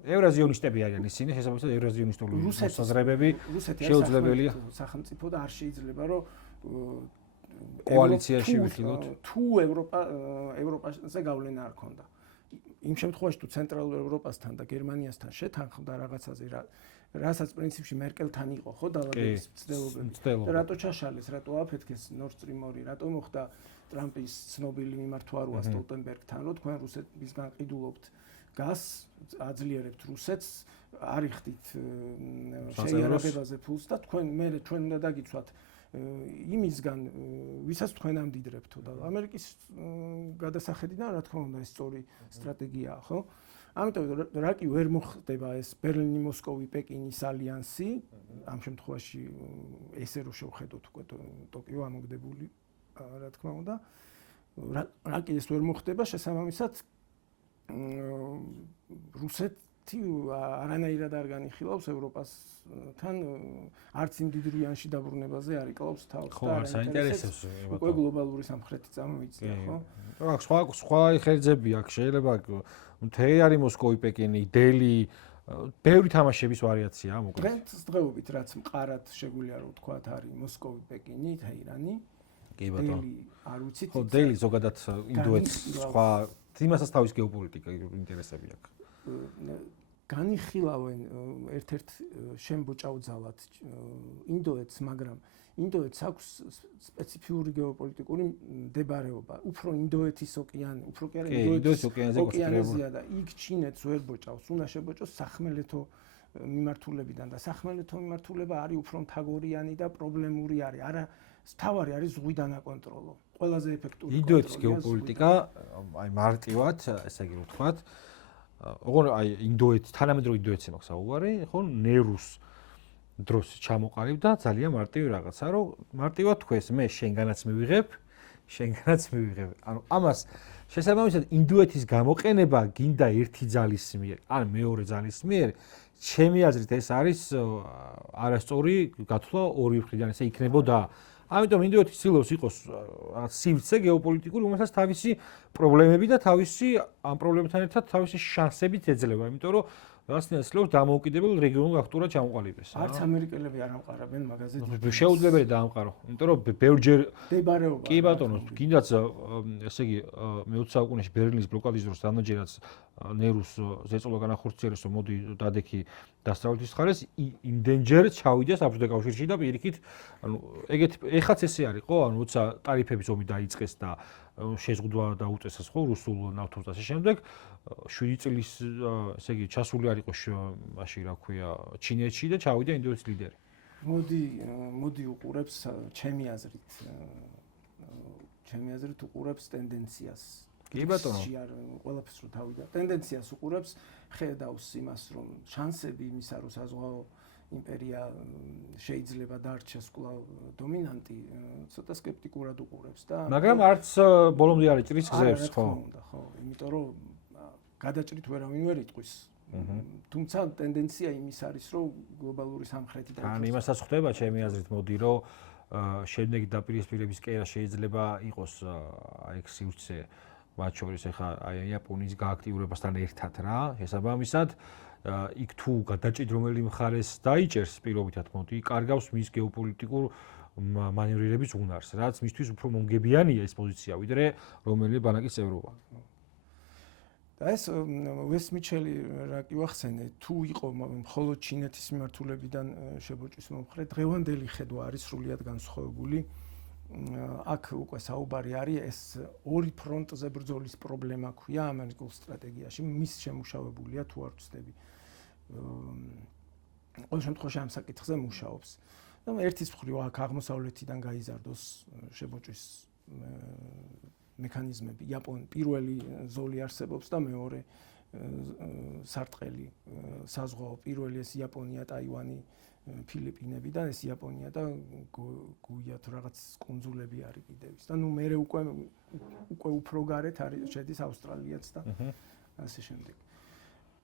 ევრაზიონისტები არიან ისინი, შესაბამისად ევრაზიონისტული მოსაზრებები შეუძლებელია. სახელმწიფო და არ შეიძლება რომ კოალიციაში ვიხილოთ. თუ ევროპაზე გავლენა არ ქონდა. იმ შემთხვევაში თუ ცენტრალურ ევროპასთან და გერმანიასთან შეთანხმდა რაღაცაზე რასაც პრინციპში მერკელთან იყო ხო დაავადების მცდელობები და რატო ჩაშალეს, რატო აფეთქეს Nord Stream 2, რატო მოხდა ტრამპის ცნობილი მიმართვაროა სტოლტენბერგთან, რომ თქვენ რუსეთისგან ყიდულობთ გას, აძლიერებთ რუსეთს, არიხდით შეიარაღებაზე ფულს და ჩვენ უნდა დაგიცვათ იმისგან, ვისაც თქვენ ამდიდრებთო და ამერიკის გადასახედიდან რა თქმა უნდა ეს სწორი სტრატეგიაა, ხო? ამიტომ რა კი ვერ მოხდება ეს ბერლინი, მოსკოვი, პეკინის ალიანსი, ამ შემთხვევაში ესე რომ შევხედოთ უკვე ტოკიო ამოგდებული, რა თქმა უნდა, რა კი ეს ვერ მოხდება, შესაბამისად რუსეთი არანაირად არ განიხილავს ევროპასთან, არც იმ დიდრუიანში დაბრუნებაზე არ იკლავს თავს და არ საინტერესებს უკვე გლობალური სამხრეთი წამოიწია, ხო? აქ სხვა ხერხები აქ შეიძლება მთელი არის მოსკოვი, პეკინი, დელი, ბევრი თამაშების ვარიაციაა, მოკლედ. დღეობით რაც მყარად შეგვიძლია რომ ვთქვათ არის მოსკოვი, პეკინი, თეირანი. კი ბატონო. დელი არ ვიცით. ხო, დელი ზოგადად ინდოეთს სხვა იმასაც თავის გეოპოლიტიკა ინტერესები აქვს. განიხილავენ ერთ-ერთ შემბოჭავძალად ინდოეთს, მაგრამ ინდოეთს აქვს სპეციფიური გეოპოლიტიკური მდებარეობა. უფრო ინდოეთის ოკეანე, უფრო კი არა ინდოეთის ოკეანეზეა და იქ ჩინეთს ვერ ბოჭავს, უნდა შებოჭოს სახმელეთო მიმართულებიდან და სახმელეთო მიმართულება არის უფრო მთაგორიანი და პრობლემური არის. არა, თავარი არის ზღვიდან აკონტროლო. ყველაზე ეფექტური ინდოეთის გეოპოლიტიკა, აი მარტივად, ესე იგი ვთქვათ, ოღონდ აი ინდოეთის, თანამედროვე ინდოეთზე მაქვს საუბარი, ხო, ნერუს დროს ჩამოყალიბდა ძალიან მარტივი რაღაცა, რომ მარტივად თქვეს, მე შენგანაც მივიღებ. ანუ ამას შესაბამისად ინდოეთის გამოყენება გინდა ერთი ძალის მიერ, ან მეორე ძალის მიერ, ჩემი აზრით ეს არის არასწორი გათვლა ორი მხრიდან, ესე იქნებოდა. ამიტომ ინდოეთი ცდილობს იყოს რაღაც სივრცე გეოპოლიტიკური, რომელსაც თავისი პრობლემები და თავისი ამ პრობლემებთან ერთად თავისი შანსებიც ეძლევა, იმიტომ რომ რაღაცნაირად ცდილობს დამოუკიდებელ რეგიონულ აქტურად ჩამოყალიბდეს. არც ამერიკელები არ ამყარებენ მაგაზე. შეუძლებელი დაამყარო, იმიტომ რომ ბევრჯერ დებარეობა. კი ბატონო, გინდაც ესე იგი მე-20 საუკუნეში ბერლინის ბლოკადის დროს დამაჯერაც ნერუს ზეწოლა განახორციელეს, რომ მოდი დადექი დასავლეთის მხარეს, იმდენჯერ ჩავიდა საბჭოთა კავშირში და პირიქით, ანუ ეგეთ ეხაც ესე არის, ხო? ანუ როცა ტარიფების ომი დაიწყეს და შეზღუდვა დაუწესეს ხო რუსულ ნავთობს და შემდეგ 7 წლის ესე იგი ჩასული არ იყო მაშინ რა ქვია ჩინეთში და ჩავიდა ინდოეთის ლიდერი. მოდი უყურებს ჩემი აზრით უყურებს ტენდენციას. კი ბატონო. ყველაფერს რო თავიდან ტენდენციას უყურებს, ხედავს იმას, რომ შანსები იმისა, რომ საზღვაო იმპერია შეიძლება დარჩეს კვლავ დომინანტი, ცოტა სკეპტიკურად უყურებს და მაგრამ არც ბოლომდე არ იჭრის გზებს, ხო? ხო, იმიტომ რომ გადაჭრით ვერავინ ვერ იტყვის. თუმცა ტენდენცია იმის არის, რომ გლობალური სამხრეთი და ან იმასაც ხვდება ჩემი აზრით, მოდი რომ შემდეგი დაპირისპირების კერა შეიძლება იყოს აი ეს სივრცე მათ შორის ახლა აი იაპონიის გააქტიურებასთან ერთად რა, შესაბამისად იქ თუ გადაჭრით რომელი მხარეს დაიჭერს პირობითად მოდი, კარგავს მის გეოპოლიტიკურ მანევრირების უნარს, რაც მისთვის უფრო მომგებიანია ეს პოზიცია, ვიდრე რომელი ბანაკის წევრობა. და ეს ვეს მიჩელი რა კი ვახსენე, თუ იყო მხოლოდ ჩინეთის მიმართულებიდან შებოჭვის მომხრე, დღევანდელი ხედვა არის სრულიად განსხვავებული. აქ უკვე საუბარი არის ეს ორი ფრონტზე ბრძოლის პრობლემა ქვია ამერიკულ სტრატეგიაში, მის შემუშავებულია თუ არ ვცდები. ყოველ შემთხვევაში ამ საკითხზე მუშაობს. და ერთის მხრივ აქ აღმოსავლეთიდან გაიზარდოს შებოჭვის მექანიზმები. პირველი ზოლი არსებობს და მეორე სარტყელი საზღვაო, პირველი ეს იაპონია, ტაივანი, ფილიპინები და ეს იაპონია და გუია თუ რაღაც კუნძულები არის კიდევ. და ნუ მე უკვე უფრო გარეთ არის შედის ავსტრალიაც და ასე შემდეგ.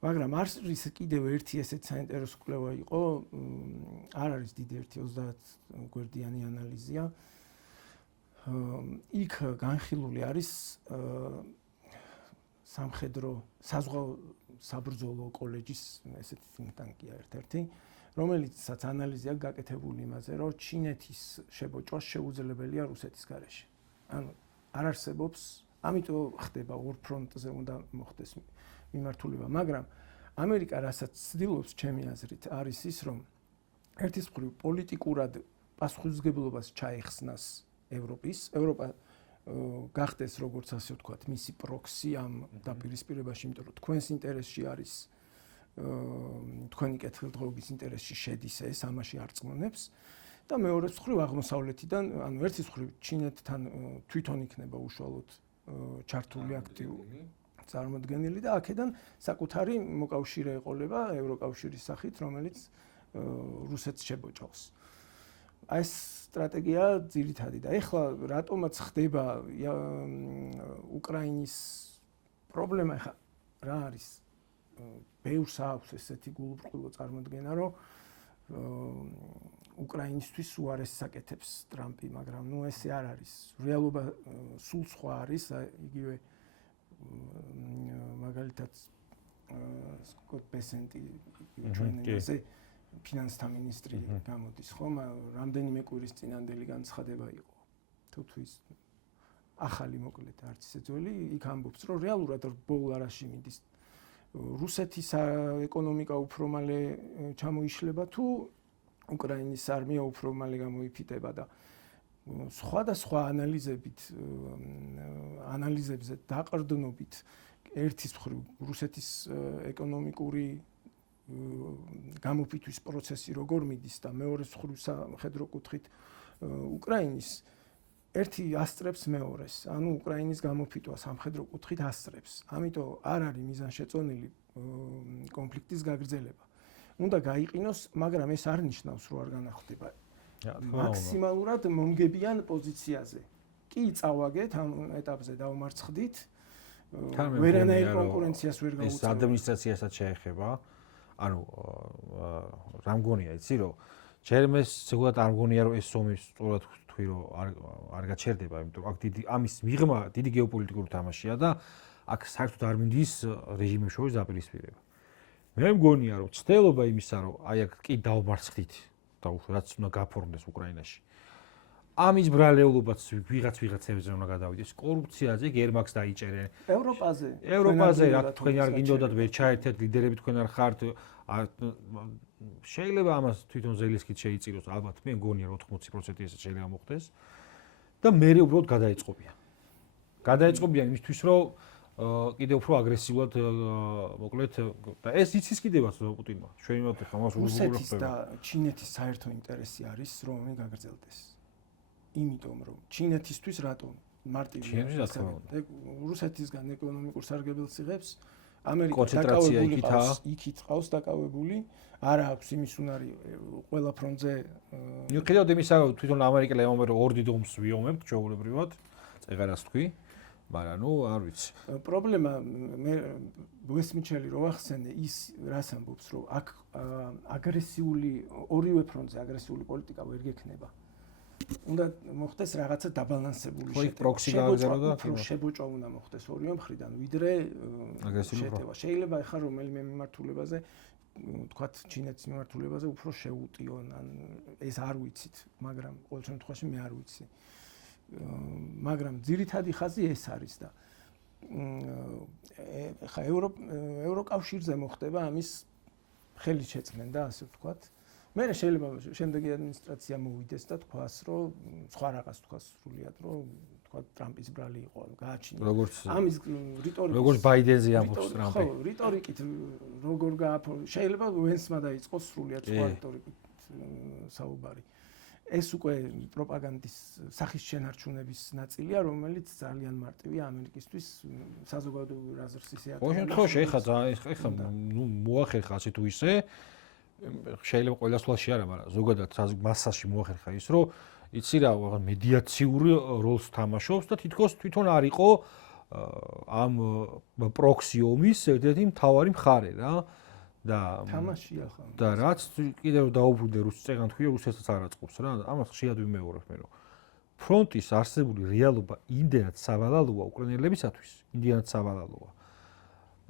მაგრამ არის კიდევ ერთი ესეთ საინტერესო კვლევა იყო, არ არის დიდი ერთი 30 გვერდიანი ანალიზია. იქ განხილული არის სამხედრო საზღვაო საბრძოლო კოლეჯის ესეთი think tank-ია ერთ-ერთი, რომელიცაც ანალიზი აქვს გაკეთებული იმაზე, რომ ჩინეთის შებოჭვა შეუძლებელია რუსეთის გარეშე. ანუ არ არსებობს ამიტომ ხდება ორ ფრონტზე უნდა მოხდეს მიმართულება, მაგრამ ამერიკა რასაც ცდილობს ჩემი აზრით არის ის, რომ ერთის მხრივ პოლიტიკურად პასუხისმგებლობას ჩაეხსნას ევროპა გახდეს როგორც ასე ვთქვათ, მისი პროქსი ამ დაპირისპირებაში, იმიტომ რომ თქვენს ინტერესში არის თქვენი კეთილდღეობის ინტერესში შედის ეს, ამაში არ წმონებს და მეორე მხრივ აღმოსავლეთიდან, ანუ ერთის მხრივ ჩინეთთან თვითონ იქნება უშუალოდ ჩართული აქტიური წარმოდგენილი და აქედან საკუთარი მოკავშირე ეყოლება ევროკავშირის სახით, რომელიც რუსეთს შებოჭავს. აი ეს სტრატეგია ძირითადი და ეხლა რატომაც ხდება უკრაინის პრობლემა, ეხლა რა არის? ბევრს აქვს ესეთი გულუბრყვილო წარმოდგენა, რომ უკრაინისთვის უარესს აკეთებს ტრამპი, მაგრამ ნუ ესე არ არის. რეალობა სულ სხვა არის, იგივე მაგალითად სკოტ ბესენტი ჩვენზე ფინანსთა მინისტრი გამოდის, ხომ? რამდენიმე კვირის წინანდელი განცხადება იყო. თუ ის ახალი მოკლედ არც ისე ძველი, იქ ამბობს, რომ რეალურად ბოლო არაში მიდის რუსეთის ეკონომიკა უფრო მალე ჩამოიშლება თუ უკრაინის არმია უფრო მალე გამოიფიტება და სხვადასხვა ანალიზებზე დაყრდნობით ერთის მხრივ რუსეთის ეკონომიკური გამოფიტვის პროცესი როგორ მიდის და მეორეს მხრივ სამხედრო კუთხით უკრაინის ერთი ასწრებს მეორეს, ანუ უკრაინის გამოფიტვა სამხედრო კუთხით ასწრებს. ამიტომ არ არის მიზანშეწონილი კონფლიქტის გაგრძელება. უნდა გაიყინოს, მაგრამ ეს არ ნიშნავს, რომ არ განახლდება. მაქსიმალურად მომგებიან პოზიციაზე. კი წავაგეთ ამ ეტაპზე დავმარცხდით. ვერანაირ კონკურენციას ვერ ეს გაუწევთ. ადმინისტრაციასაც შეეხება. ანუ რა მგონია, იცი რომ ჯერმეს ზოგადად არ მგონია რომ ეს ომი სწორად თქვი რომ არ გაჩერდება, იმიტომ რომ აქ ამის მიღმა დიდი გეოპოლიტიკური თამაშია და აქ საერთოდ არ მინდის რეჟიმებს შორის დაპირისპირება. მე მგონია რომ ცდელობა იმისა რომ აი აქ კი დავმარცხდით და რაც უნდა გაფორმდეს უკრაინაში. ამის ბრალეულობაც ვიღაცებზე უნდა გადავიდეს. კორუფციაზე გერმაქს დაიჭერენ. ევროპაზე რა თქვენ არ გინდოდათ ვერ ჩაერთეთ ლიდერები თქვენ არ ხართ. შეიძლება ამას თვითონ ზელენსკიც შეიწიროს, ალბათ მე მგონია რომ 80% ესე შეიძლება მოხდეს და მე უბრალოდ გადაეწყობიან. გადაეწყობიან იმისთვის რომ კიდევ უფრო აგრესიულად მოკლედ და ეს იცის კიდევაც პუტინმა. ჩვენ იმათ ხა მას რუსეთის და ჩინეთის საერთო ინტერესი არის რომ ომი გაგრძელდეს. იმიტომ რომ ჩინეთისთვის რატომ მარტივი რუსეთისგან ეკონომიკურ სარგებელს იღებს, ამერიკა დაკავებული იქით ყავს დაკავებული, არა აქვს იმის უნარი ყველა ფრონტზე. მიუხედავად იმისა, რომ თვითონ ამერიკელი ამბობს რომ ორ დიდ ომს ვიომებთ ჩვეულებრივად, წეღარას თქვი, მაგრამ ნუ არ ვიცი. პრობლემა მე ვესმიჩელი რო ახსენე ის რას ამბობს, რომ აქ აგრესიული ორივე ფრონტზე აგრესიული პოლიტიკა ვერ გექნება. უნდა მოხდეს რაღაცა დაბალანსებული შეტევა. შებოჭვა უნდა მოხდეს ორივე მხრიდან, ვიდრე შეტევა. შეიძლება ახლა რომელიმე მიმართულებაზე, თქვათ ჩინეთის მიმართულებაზე უფრო შეუტიონ, ან ეს არ ვიცით, მაგრამ ყოველ შემთხვევაში მე არ ვიცი. მაგრამ ძირითადი ხაზი ეს არის და ახლა ევროკავშირზე მოხდება ამის ხელით შეწმენდა, ასე ვთქვათ. მე შეიძლება შემდეგი ადმინისტრაცია მოვიდეს და თქვას, რომ სხვა რაღაც თქვას სრულიად, რომ თქვა ტრამპის ბრალი იყო, გააჩინა. ამის რიტორიკით როგორც ბაიდენზე ამბობს ტრამპი. ხო, რიტორიკით როგორ შეიძლება ვენსმა დაიწყოს სრულიად სხვა რიტორიკით საუბარი. ეს უკვე პროპაგანდის სახის შენარჩუნების ნაწილია, რომელიც ძალიან მარტივია ამერიკისთვის საზოგადოებრივ აზრს ისე აკეთებს. ხო, შემთხვევაში ეხლა ნუ მოახერხა ასე თუ ისე შეიძლება ყველა სლაში არა, მაგრამ ზოგადად მასაში მოახერხა ის, რომ იცი რა, მედიაციური როლს თამაშობს და თვითონ არ იყო ამ პროქსი ომის ერთ-ერთი მთავარი მხარე რა. და თამაშია ხო. და რაც კიდევ დაუბრუნდე წეგან თქვი, რუსეთსაც არ აწყობს რა. ამას ხშირად ვიმეორებ მე, რომ ფრონტის არსებული რეალობა იმდენად სავალალოა უკრაინელებისათვის, იმდენად სავალალოა.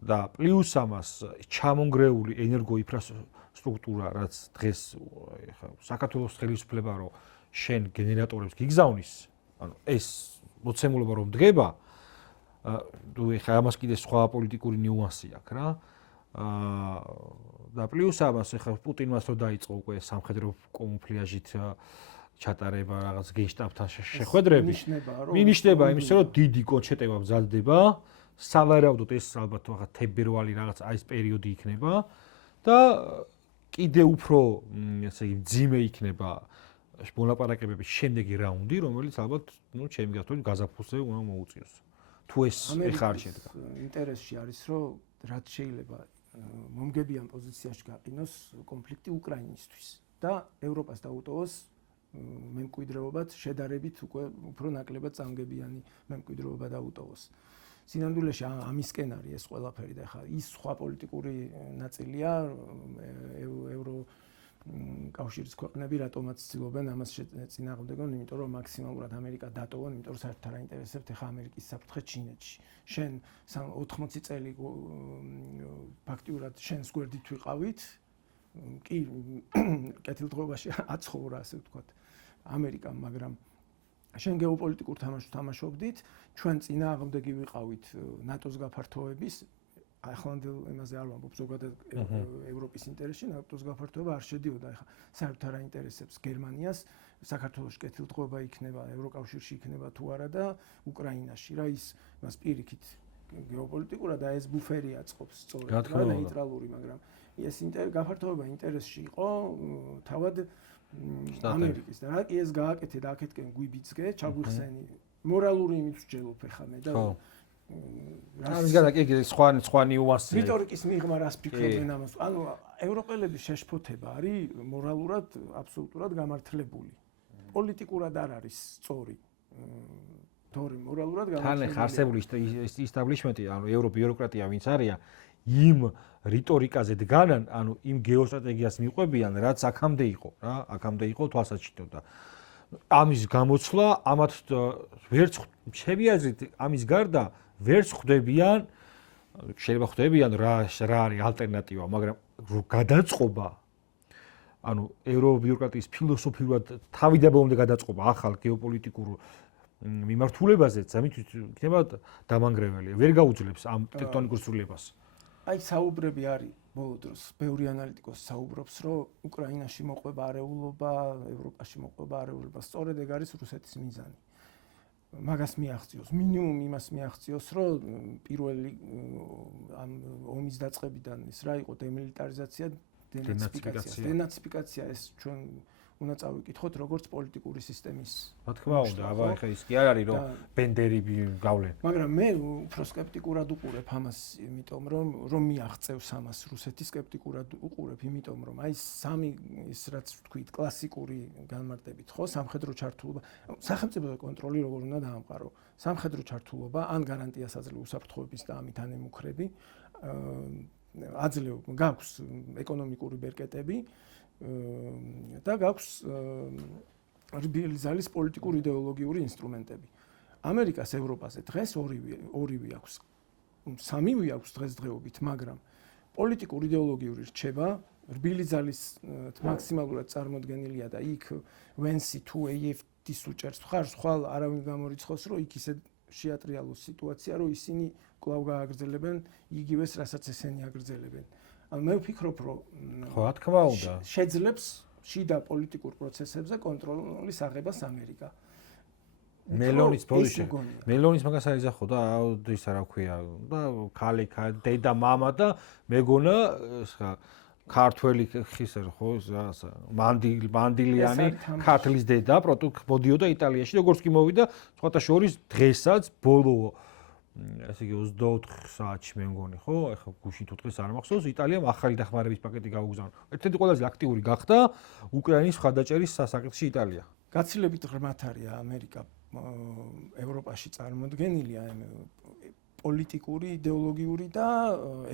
და პლუს ამას ჩამონგრეული ენერგოინფრასტრუქტურა, რაც დღეს ხა საქართველოს ხელისუფლება რომ შენ გენერატორებს გიგზავნის, ანუ ეს მოცემულობა რომ დგება, თუ ეხლა ამას კიდე სხვა პოლიტიკური ნიუანსი აქვს რა. და პლუს ამას ეხლა პუტინმას რო დაიწყო უკვე სამხედრო კამუფლიაჟით ჩატარება რაღაც გენშტაბთან შეხვედრები. მინიშნება იმის რომ დიდი კონჩეტება მზადდება. სავარაუდოდ ეს ალბათ რაღაც თებერვალი რაღაც აი ეს პერიოდი იქნება და კიდე უფრო ესე იგი ძიმე იქნება მოლაპარაკებების შემდეგი რაუნდი, რომელიც ალბათ ჩემი გასწრებით გაზაფხულზე უნდა მოუწიოს. თუ ეს ეხლა არ შედგა. ინტერესში არის რომ რაც შეიძლება მომგებიან პოზიციაში გაყინოს კონფლიქტი უკრაინისთვის და ევროპას დაუტოვოს მემკვიდრეობად შედარებით უფრო ნაკლებად წამგებიანი მემკვიდრეობა დაუტოვოს. სინამდვილეში ამისკენ არის ეს ყველაფერი და ხა ის სხვა პოლიტიკური ნაწილია ევრო კავშირის ქვეყნები რატომაც ცდილობენ ამას წინააღმდეგონ, იმიტომ რომ მაქსიმალურად ამერიკა დატოვონ, იმიტომ რომ საერთოდ არ აინტერესებთ ხა ამერიკის საფრთხე ჩინეთში. შენ 80 წელი ფაქტიურად შენს გვერდით ვიყავით, კი კეთილდღეობაში აცხოვრა ასე ვთქვათ ამერიკამ, მაგრამ შენ გეოპოლიტიკურ თამაშს თამაშობდით, ჩვენ წინააღმდეგი ვიყავით ნატოს გაფართოების ახლანდელ იმაზე არ ვამბობ ზოგადად ევროპის ინტერესში ნატოს გაფართოება არ შედიოდა ახლა საერთოდ არ აინტერესებს გერმანიას საქართველოში კეთილდღეობა იქნება ევროკავშირში იქნება თუ არა და უკრაინაში რა ის მას პირიქით გეოპოლიტიკურად და ეს ბუფერი აწყობს სწორედ რა ნეიტრალური მაგრამ ეს გაფართოება ინტერესში იყო თავად ამერიკის და რა კი ეს გააკეთე და აქეთკენ გვიბიძგე ჩაგვიხსენი მორალური იმით ვსჯელობ ახლა მე და ამის გარდა კი სხვა ნიუანსი რიტორიკის მიღმა რას ფიქრობენ ამას ანუ ევროპელების შეშფოთება არის მორალურად აბსოლუტურად გამართლებული პოლიტიკურად არ არის სწორი თორემ მორალურად თან გამართლებული ხა არსებული ისტაბლიშმენტი ანუ ევრობიუროკრატია ვინც არიან იმ რიტორიკაზე დგანან ანუ იმ გეოსტრატეგიას მიყვებიან რაც აქამდე იყო რა აქამდე იყო თვალსაჩინო და ამის გამოცვლა ამათ ვერც ჩემი აზრით ამის გარდა ვერც ხვდებიან შეიძლება ხვდებიან რა არის ალტერნატივა მაგრამ გადაწყობა ანუ ევრობიუროკრატიის ფილოსოფიურად თავიდაბოლომდე გადაწყობა ახალ გეოპოლიტიკურ მიმართულებაზეც ამით იქნება დამანგრეველი ვერ გაუძლებს ამ ტექტონიკურ სრულიებას აი საუბრები არის ბოლო დროს ბევრი ანალიტიკოსი საუბრობს რომ უკრაინაში მოყვება არეულობა ევროპაში მოყვება არეულობა სწორედ ეგ არის რუსეთის მიზანი მაგას მიაღწიოს მინიმუმ იმას მიაღწიოს რომ პირველი ამ ომის დაწყებიდან ის რა იყო დემილიტარიზაცია დენაციფიკაცია ეს ჩვენ უნდა წავიკითხოთ როგორც პოლიტიკური სისტემის რა თქმა უნდა აბა ეხა ის კი არ არის რომ ბენდერი გავლენ მაგრამ მე უფრო სკეპტიკურად უყურებ ამას იმიტომ რომ მიაღწევს ამას რუსეთი სკეპტიკურად უყურებ იმიტომ რომ აი სამი ის რაც ვთქვით კლასიკური განმარტებით ხო სამხედრო ჩართულობა სახელმწიფო კონტროლი როგორ უნდა დაამყარო სამხედრო ჩართულობა ან გარანტიას აძლევ უსაფრთხოების და ამით ანემუქრები აძლევ გაქვს ეკონომიკური ბერკეტები და გაქვს რბილი ზალის პოლიტიკური იდეოლოგიური ინსტრუმენტები. ამერიკას ევროპაზე დღეს ორივე აქვს. სამივე აქვს დღესდღეობით, მაგრამ პოლიტიკური იდეოლოგიური რჩება რბილი ზალის მაქსიმალურად წარმოდგენილია და იქ ვენსი თუ AFD-ს უჭერს მხარს, ხვალ არავინ გამორიცხავს, რომ იქ ისე შეატრიალოს სიტუაცია, რომ ისინი კვლავ გააგრძელებენ იგივეს, რასაც ესენი აგრძელებენ. ანუ მე ვფიქრობ, რომ ხო, რა თქმა უნდა, შეძლებს შიდა პოლიტიკურ პროცესებზე კონტროლის აღებას ამერიკა. მელონის პოზიცია. მელონის მაგას არ იზახო და ისა რა ქვია და ქალი, დედა, მამა და მეგონა ქართველი ხისერ ხო რასა მანდილიანი ქართლის დედა მოდიოდა იტალიაში როგორც კი მოვიდა სხვათა შორის დღესაც ბოლო ესე იგი 24 საათში მე მგონი ხო ეხლა გუშინ თუ დღეს არ მახსოვს იტალიამ ახალი დახმარების პაკეტი გაუგზავნა ერთ-ერთი ყველაზე აქტიური გახდა უკრაინის მხარდაჭერის საკითხში იტალია გაცილებით ღრმად არის ამერიკა ევროპაში წარმოდგენილი აი პოლიტიკური, იდეოლოგიური და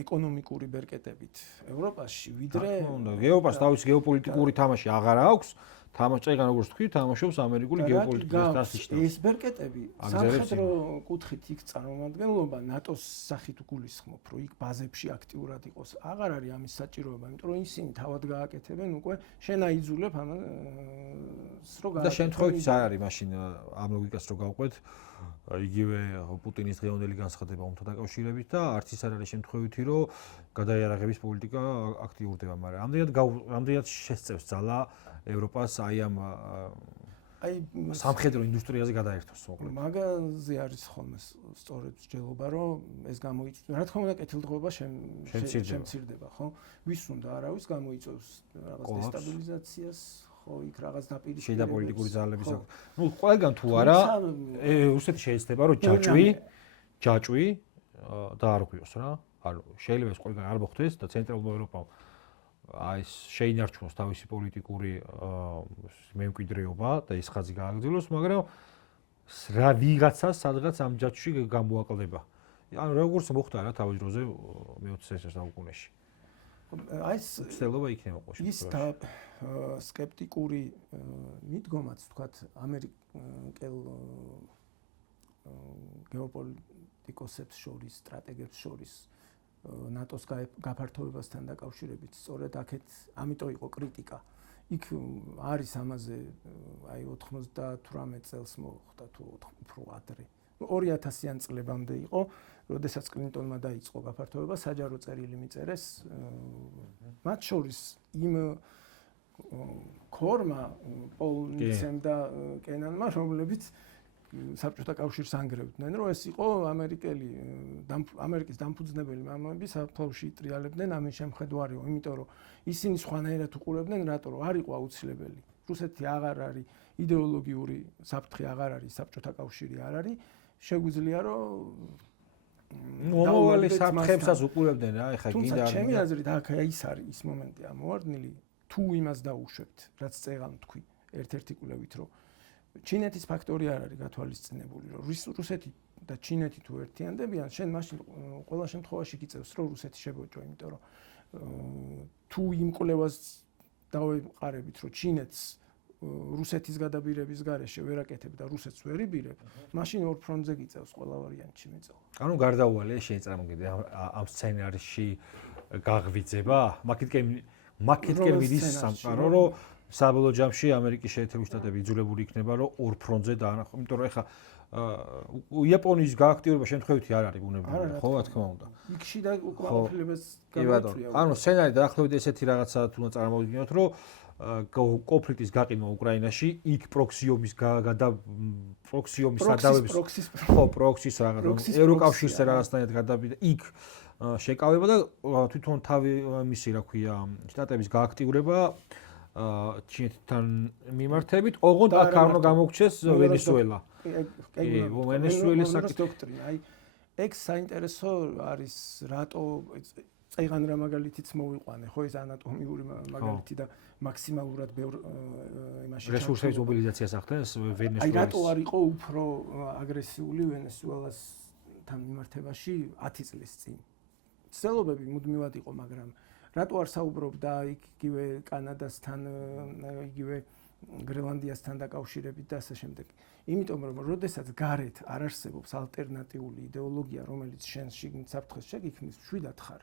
ეკონომიკური ბერკეტებით ევროპაში ვიდრე ევროპას თავისი გეოპოლიტიკური თამაში აღარ აქვს თამაში წეგან როგორც თქვი თამაშობს ამერიკული გეოპოლიტიკის დასიშტა ეს ბერკეტები სამხედრო კუთხით იქ წარმომადგენლობა ნატოს სახით გულისხმობ რომ იქ ბაზებში აქტიურად იყოს აღარ არის ამის საჭიროება იმიტომ რომ ისინი თავად გააკეთებენ უკვე შენ აიძულებ ამას რო და შემთხვევით არ არის მაშინ ამ ლოგიკას რო გავყვეთ იგივე პუტინის დღევანდელი განცხადება ომთან დაკავშირებით და არც ის არ არის შემთხვევითი, რომ გადაიარაღების პოლიტიკა აქტიურდება, მაგრამ ამდენად შესწევს ძალა ევროპას აი ამ სამხედრო ინდუსტრიაზე გადაერთოს მოკლედ. მაგაზე არის ხოლმე სწორედ მსჯელობა, რომ ეს გამოიწვევს. რა თქმა უნდა, კეთილდღეობა შემცირდება, ხო? ვის უნდა არავის გამოიწვევს რაღაც დესტაბილიზაციას, ხო, იქ რაღაც დაპირისპირებებს. შეიძლება პოლიტიკური ძალების აქვს. ნუ ყველგან თუ არა, რუსეთი შეიძლება რომ ჯაჭვი და არ ღვიოს რა. ანუ შეიძლება ეს ყველგან არ მოხდეს და ცენტრალურ ევროპამ აი ეს შეინარჩუნოს თავისი პოლიტიკური მემკვიდრეობა და ის ხაზი გააგრძელოს, მაგრამ რა ვიღაცას სადღაც ამ ჯაჭვში გამოაკლდება. ანუ როგორც მოხდა რა თავის დროზე მე-20 საუკუნეში. აი ეს ცდელობა იქნება ყოველში. ის და სკეპტიკური მიდგომაც თქვათ ამერიკელ გეოპოლიტიკოსებს შორის, სტრატეგებს შორის ნატოს გაფართოებასთან დაკავშირებით სწორედ აქეთ ამიტომ იყო კრიტიკა. იქ არის ამაზე აი 98 წელს მოხდა თუ უფრო ადრე. 2000-იან წლებამდე იყო, როდესაც კლინტონმა დაიწყო გაფართოება, საჯარო წერილი მიწერეს მათ შორის იმ ქორმა პოლ ნიცემ და კენანმა, რომლებიც საბჭოთა კავშირს ანგრევდნენ, რომ ეს იყო ამერიკის დამფუძნებელი მამები საფლავში იტრიალებდნენ ამის შემხედვარიო, იმიტომ რომ ისინი სხვანაირად უყურებდნენ, რატო რომ არ იყო აუცილებელი. რუსეთი აღარ არის იდეოლოგიური საფრთხე, აღარ არის საბჭოთა კავშირი არ არის, შეგვიძლია რომ მომავალი საფრთხებსაც უყურებდნენ რა, ეხა გინდა არ. ჩემი აზრით, აქ ის არის ის მომენტია მოვარდნილი, თუ იმას დაუშვებთ, რაც წეღან თქვი, ერთ-ერთი კვლევით, რომ ჩინეთის ფაქტორი არ არის გათვალისწინებული, რომ რუსეთი და ჩინეთი თუ ერთიანდებიან, შენ მაშინ ყველა შემთხვევაში გიწევს, რომ რუსეთი შეგოჭო, იმიტომ რომ თუ იმ კვლევას დავეყარებით, რომ ჩინეთს რუსეთის გადაბირების გარეშე ვერ აკეთებ და რუსეთს ვერ იბირებ, მაშინ ორ ფრონტზე გიწევს ყველა ვარიანტში მეწევა. ანუ გარდაუვალია შეეწამოგები ამ სცენარში გაღვიძება, მაკეთკენ მიდის სამყარო, რომ საბოლოო ჯამში ამერიკის შეერთებული შტატები იძულებული იქნება, რომ ორ ფრონტზე დაანახო, იმიტომ რომ ეხა იაპონიის გააქტიურება შემთხვევითი არ არის ბუნებრივი, ხო, რა თქმა უნდა. იქ შიდა უკმაყოფილებას გამოიწვია. ანუ სცენარი დაახლოებით ესეთი რაღაცა უნდა წარმოვიდგინოთ, რომ კონფლიქტის გაყინვა უკრაინაში, იქ პროქსიომის სადავების ხო, პროქსის რაღაც ევროკავშირს რაღაცნაირად გადაბიდა, იქ შეკავება და თვითონ თავი მისი, რა ქვია, შტატების გააქტიურება ჩინეთთან მიმართებით, ოღონდ აქ არ უნდა გამოგვჩეს ვენესუელა. ვენესუელის საკითხი. აი, ეგ საინტერესო არის, რატო წეღან რა მაგალითიც მოვიყვანე, ხო ეს ანატომიური მაგალითი და მაქსიმალურად ბევრ იმაში რესურსების მობილიზაციას ახდენს ვენესუელის. აი, რატო არ იყო უფრო აგრესიული ვენესუელასთან მიმართებაში 10 წლის წინ. ცდილობები მუდმივად იყო, მაგრამ რატო არ საუბრობდა იგივე კანადასთან, იგივე გრენლანდიასთან დაკავშირებით და ასე შემდეგ. იმიტომ რომ როდესაც გარეთ არ არსებობს ალტერნატიული იდეოლოგია, რომელიც შენს შიგნით საფრთხეს შეგიქმნის, მშვიდად ხარ.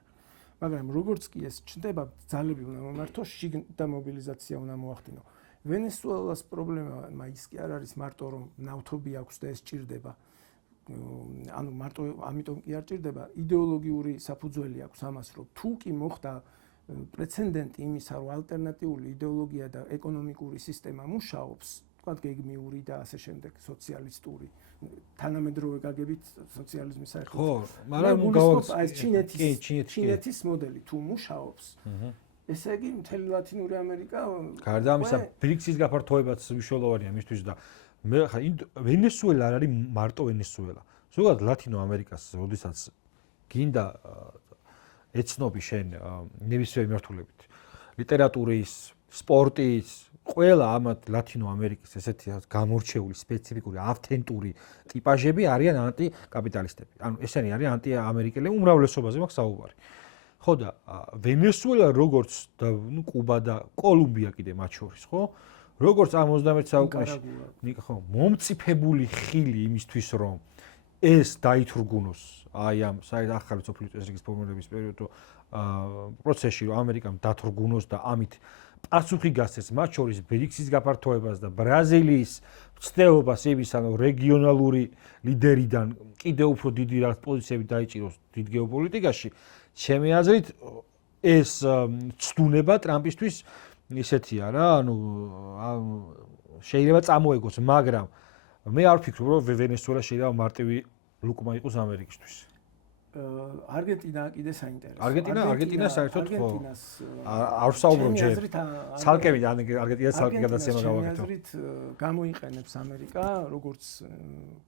მაგრამ როგორც კი ეს ჩნდება, ძალები უნდა მომართოს, შიგნით და მობილიზაცია უნდა მოახდინო. ვენესუელას პრობლემა ის კი არ არის მარტო რომ ნავთობი აქვს და ეს ჭირდება. ანუ მარტო ამიტომ კი არ ჭირდება, იდეოლოგიური საფუძველი აქვს ამას, რომ თუ კი მოხდა პრეცედენტი იმისა, რომ ალტერნატიული იდეოლოგია და ეკონომიკური სისტემა მუშაობს, თქვათ გეგმიური და ასე შემდეგ, სოციალისტური, თანამედროვე გაგებით სოციალიზმის საერთოდ. ხო, მაგრამ გავაკეთე ეს ჩინეთის მოდელი თუ მუშაობს, ესე იგი მთელი ლათინური ამერიკა გარდა ამისა ბრიქსის გაფართოებაც მნიშვნელოვანია მისთვის და მე ხა ვენესუელა არ არის მარტო ვენესუელა. ზოგადად ლათინო ამერიკას, როდესაც გინდა ეცნობი შენ ნებისმიერი მიმართულებით, ლიტერატურის, სპორტის, ყველა ამათ ლათინო ამერიკის ესეთი გამორჩეული, სპეციფიკური, ავთენტური ტიპაჟები არიან ანტიკაპიტალისტები. ანუ ესენი არიან ანტიამერიკელები, უმრავლესობაზე მაქვს საუბარი. ხო და ვენესუელა როგორც და ნუ კუბა და კოლუმბია კიდე მათ შორის, ხო? როგორც ამ 21 საუკუნეში ხო, მომწიფებული ხილი იმისთვის, რომ ეს დაითრგუნოს აი ამ ახალი სოფლიო წესრიგის ფორმირების პერიოდო პროცესში, რომ ამერიკამ დათრგუნოს და ამით პასუხი გასცეს მათ შორის ბრიქსის გაფართოებას და ბრაზილიის ცდელობას იმის ანუ რეგიონალური ლიდერიდან კიდევ უფრო დიდი რაღაც პოზიციები დაიჭიროს დიდ გეოპოლიტიკაში, ჩემი აზრით ეს ცდუნება ტრამპისთვის ისეთია რა, ანუ შეიძლება წამოეგოს, მაგრამ მე არ ვფიქრობ, რომ ვენესუელა შეიძლება მარტივი ლუკმა იყოს ამერიკისთვის. არგენტინა კიდე საინტერესოა. არგენტინა საერთოდ ხო. არ ვსაუბრობ ჯერ. ცალკე არგენტინას ცალკე გადაცემა გავაკეთო. აზრით გამოიყენებს ამერიკა, როგორც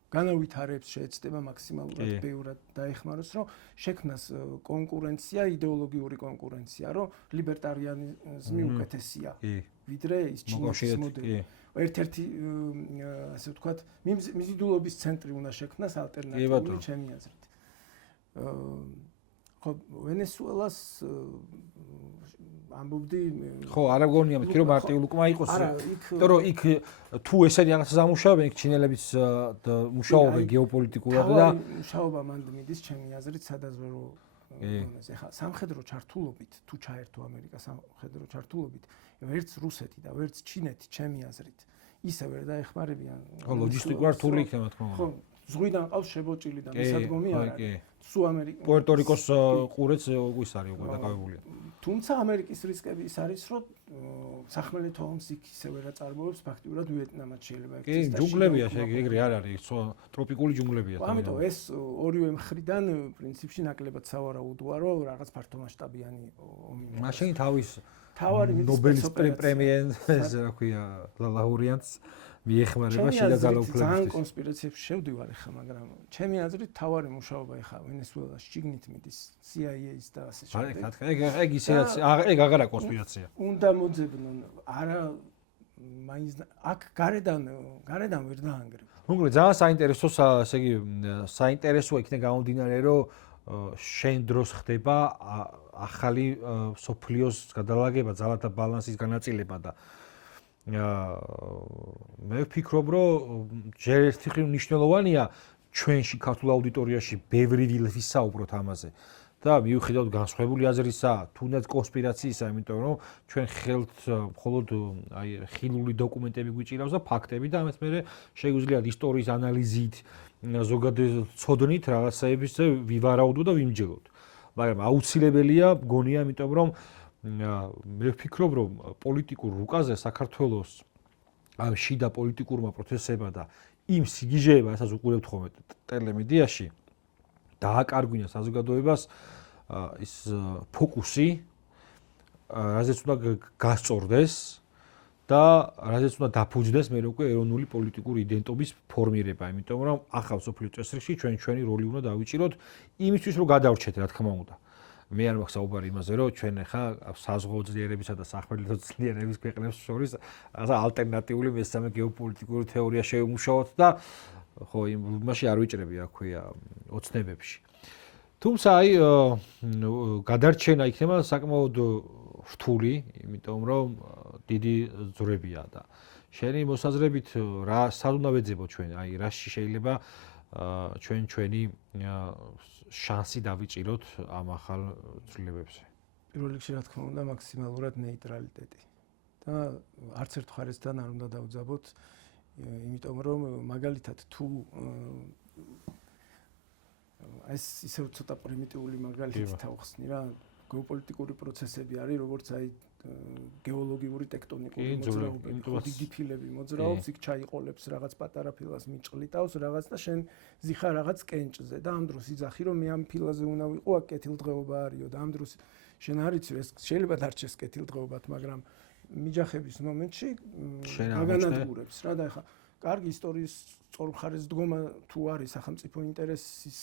განავითარებს შეეცდება მაქსიმალურად ბევრად დაეხმაროს, რომ შექმნას კონკურენცია, იდეოლოგიური კონკურენცია, რომ ლიბერტარიანიზმი უკეთესია. ვიდრე ის ჩინეთის მოდელი. ერთ-ერთი ასე ვთქვათ, მიზიდულობის ცენტრი უნდა შექმნას ალტერნატიული ჩემი აზრით. ხო, ვენესუელას ამბობდი ხო, არ გონია მეთქი რომ მარტივი ლუკმა იყოს. იმიტომ რომ იქ თუ ესენი რაღაცა ამუშავებენ, იქ ჩინელებიც მუშაობენ გეოპოლიტიკურად და მუშაობა მანდ მიდის ჩემი აზრით სადაზვერო დონეზე. ხა სამხედრო ჩართულობით თუ ჩაერთო ამერიკა სამხედრო ჩართულობით, ვერც რუსეთი და ვერც ჩინეთი ჩემი აზრით ისე ვერ დაეხმარებიან. ხო, ლოჯისტიკურად რთული იქნება თქმა უნდა. ხო, ზღვიდან ყავს შებოჭილი და მისადგომი არ არის. სუ ამერიკა პუერტო-რიკოს ყურეც ის არის უკვე დაკავებულია. თუმცა ამერიკის რისკები ის არის, რომ სახმელეთო ომს იქ ისე ვერ აწარმოებს, ფაქტიურად ვიეტნამად შეიძლება კი, ჯუნგლებია, ეგრე არ არის, ტროპიკული ჯუნგლებია. ამიტომ ეს ორივე მხრიდან პრინციპში ნაკლებად სავარაუდოა, რომ რაღაც ფართომასშტაბიანი ომი. მაშინ თავის თავარი ნობელის პრემიენს რა ქვია, ლაურიანტს მიეხმარება შიდა ძალაუფლების. ძალიან კონსპირაციებში შევდივარ ახლა, მაგრამ ჩემი აზრით თავარი მუშაობა ახლა ვენესუელაში შიგნით მიდის CIA-ის და ასე შემდეგ. ეგ ისედაც ეგ აღარა კონსპირაცია. უნდა მოძებნონ, არა მაინც აქ გარედან ვერ დაანგრევ. მოკლედ ძალიან საინტერესოა, ესე იგი საინტერესოა იქნება გამომდინარე, რომ შენ დროს ხდება ახალი სოფლიოს გადალაგება, ძალათა ბალანსის განაწილება და მე ვფიქრობ, რომ ჯერ ერთი მხრივ მნიშვნელოვანია ჩვენში ქართულ აუდიტორიაში ბევრი ვისაუბროთ ამაზე და მიუხედავად განსხვავებული აზრისა, თუნდაც კონსპირაციისა, იმიტომ რომ ჩვენ ხელთ მხოლოდ აი ხილული დოკუმენტები გვიჭირავს და ფაქტები და ამას მე შეგვიძლია ისტორიის ანალიზით, ზოგადად ცოდნით რაღაცაების ვივარაუდო და ვიმჯელოთ. მაგრამ აუცილებელია მგონია, იმიტომ რომ მე ვფიქრობ, რომ პოლიტიკურ რუკაზე საქართველოს ამ შიდა პოლიტიკურმა პროცესებმა და იმ სიგიჟეებმა, რასაც უყურებთ ხოლმე ტელემედიაში, დააკარგვინა საზოგადოებას ის ფოკუსი, რაზეც უნდა გასწორდეს და რაზეც უნდა დაფუძნდეს მე უკვე ეროვნული პოლიტიკური იდენტობის ფორმირება, იმიტომ რომ ახალ სოფლიო წესრიგში ჩვენი როლი უნდა დავიჭიროთ იმისთვის, რომ გადავრჩეთ, რა თქმა უნდა. მე არ მაქვს საუბარი იმაზე, რომ ჩვენ ახლა საზღვაო ძლიერებისა და სახმელეთო ძლიერების ქვეყნებს შორის ალტერნატიული მესამე გეოპოლიტიკური თეორია შევმუშაოთ და ხო იმაში არ ვიჭრები, რა ქვია, ოცნებებში. თუმცა აი გადარჩენა იქნება საკმაოდ რთული, იმიტომ რომ დიდი ძვრებია და შენი მოსაზრებით რა სად უნდა ვეძებოთ ჩვენ, აი რაში შეიძლება ჩვენი შანსი დავიჭიროთ ამ ახალ ცვლილებებზე. პირველ რიგში რა თქმა უნდა მაქსიმალურად ნეიტრალიტეტი და არც ერთ მხარესთან არ უნდა დავძაბოთ, იმიტომ რომ მაგალითად თუ ეს ისევ ცოტა პრიმიტიული მაგალითი თავხსნი რა, გეოპოლიტიკური პროცესები არის, როგორც აი გეოლოგიური ტექტონიკური მოძრაობები, დიდი ფილები მოძრაობს, იქ ჩაიყოლებს რაღაც პატარა ფილას მიჭყლიტავს რაღაც და შენ ზიხარ რაღაც კენჭზე და ამ დროს იძახი რომ მე ამ ფილაზე უნდა ვიყო, აქ კეთილდღეობა არისო და ამ დროს შენ არ იცი ეს შეიძლება დარჩეს კეთილდღეობად, მაგრამ მიჯახების მომენტში აგანადგურებს რა და ეხა კარგი ისტორიის სწორმხარეს დგომა თუ არის სახელმწიფო ინტერესის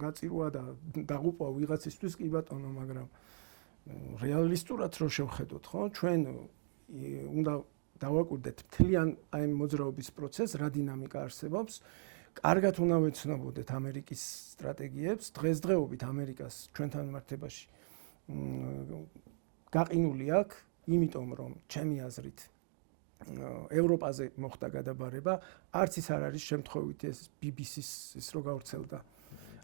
გაწირვა და დაღუპვა ვიღაცისთვის კი ბატონო, მაგრამ რეალისტურად რო შევხედოთ, ხო? ჩვენ უნდა დავაკვირდეთ მთლიან აი მოძრაობის პროცესს, რა დინამიკა არსებობს. კარგად უნდა ვეცნობოდეთ ამერიკის სტრატეგიებს. დღესდღეობით ამერიკას ჩვენთან მიმართებაში გაყინული აქვს, იმიტომ რომ ჩემი აზრით ევროპაზე მოხდა გადაბარება, არც ის არ არის შემთხვევითი ეს BBC-ს ის რო გავრცელდა.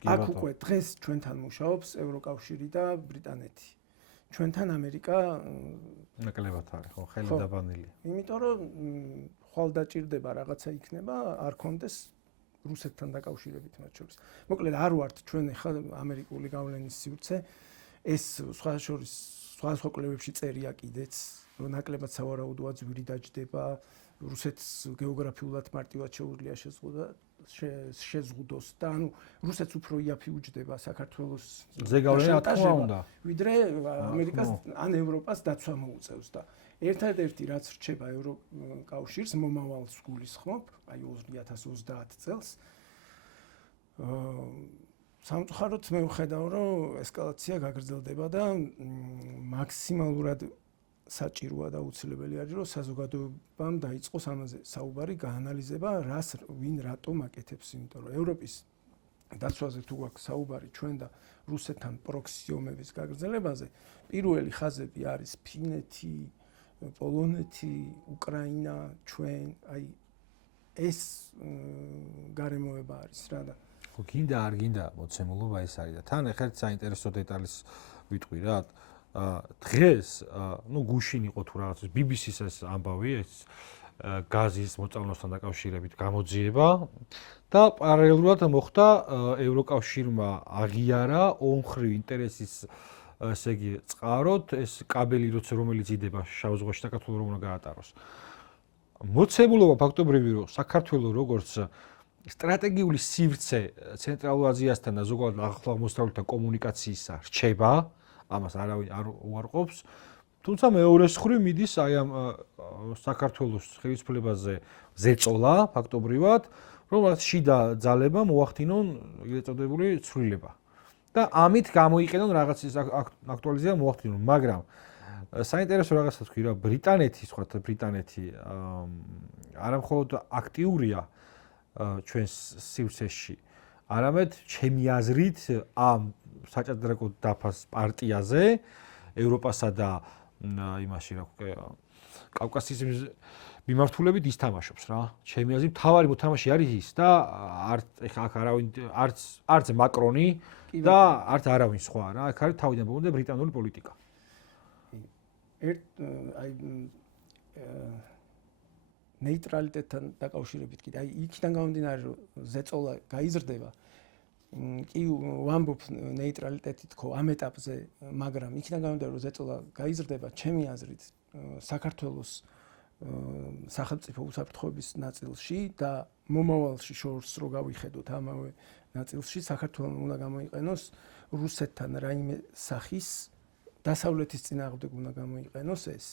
აქ უკვე დღეს ჩვენთან მუშაობს ევროკავშირი და ბრიტანეთი. ჩვენთან ამერიკა ნაკლებად არის, ხო, ხელი დაბანილი. იმიტომ რომ ხვალ დაჭირდება რაღაცა იქნება, არ კონდეს რუსეთთან დაკავშირებით მათ შორის. მოკლედ არ ვართ ჩვენ ხა ამერიკული გავლენის სივრცე, ეს სხვა კვლევებში წერია კიდეც, რომ ნაკლებად სავარაუდოა ძვირი დაჯდება, რუსეთს გეოგრაფიულად მარტივად შეუძლია შეზღუდოს და ანუ რუსეთს უფრო იაფი უჯდება საქართველოს ზეგავლენა თქმა უნდა, ვიდრე ამერიკას ან ევროპას დაცვა მოუწევს და ერთადერთი რაც რჩება ევროკავშირს მომავალს გულისხმობ, აი 2030 წელს სამწუხაროდ მე ვხედავ, რომ ესკალაცია გაგრძელდება და მაქსიმალურად საჭიროა და უცილებელი არის, რომ საზოგადოებამ დაიწყოს ამაზე საუბარი, გაანალიზება, ვინ რატომ აკეთებს, იმიტომ რომ ევროპის დაცვაზე თუ გვაქვს საუბარი ჩვენ და რუსეთთან პროქსი ომების გაგრძელებაზე, პირველი ხაზები არის ფინეთი, პოლონეთი, უკრაინა, ჩვენ, აი ეს გარემოება არის რა და ხო გინდა არ გინდა მოცემულობა ეს არის და თან ერთ საინტერესო დეტალის ვიტყვი რა დღეს ნუ გუშინ იყო თუ რაღაც BBC-ს ეს ამბავი ეს გაზის მოწამვლასთან დაკავშირებით გამოძიება და პარალელურად მოხდა ევროკავშირმა აღიარა ომხრივ ინტერესის ესე იგი წყაროთ ეს კაბელი რომელიც იდება შავ ზღვაში საქართველოს რომ უნდა გაატაროს მოცემულობა ფაქტობრივი რომ საქართველოს როგორც სტრატეგიული სივრცე ცენტრალურ აზიასთან და ზოგადად ახლო აღმოსავლეთთან კომუნიკაციისა რჩება ამას არავინ არ უარყოფს თუმცა მეორე მხრივ მიდის აი ამ საქართველოს ხელისუფლებაზე ზეწოლა ფაქტობრივად რომ რაც შიდა ძალებმა მოახდინონ ეგრეთ წოდებული ცვლილება და ამით გამოიყენონ რაღაცის აქტუალიზება მოახდინონ მაგრამ საინტერესო რაღაცა თქვი რა ბრიტანეთი არამხოლოდ აქტიურია ჩვენს სივრცეში არამედ ჩემი აზრით ამ საჭადრაკო დაფას პარტიაზე ევროპასა და იმაში რა კავკასიის მიმართულებით ითამაშობს რა ჩემი აზრით მთავარი მოთამაშე არის ის და ახ არავინ არც მაკრონი და არც არავინ სხვა რა აქ არის თავიდან ბოლომდე ბრიტანული პოლიტიკა ნეიტრალიტეტთან დაკავშირებით კიდე აი იქიდან გამომდინარე რომ ზეწოლა გაიზრდება კი ვამბობ ნეიტრალიტეტით ხო ამ ეტაპზე მაგრამ იქიდან გამომდინარე რომ ზეწოლა გაიზრდება ჩემი აზრით საქართველოს სახელმწიფო უსაფრთხოების ნაწილში და მომავალში შორს რო გავიხედოთ ამავე ნაწილში საქართველოს უნდა გამოიყენოს რუსეთთან რაიმე სახის დასავლეთის წინააღმდეგ უნდა გამოიყენოს ეს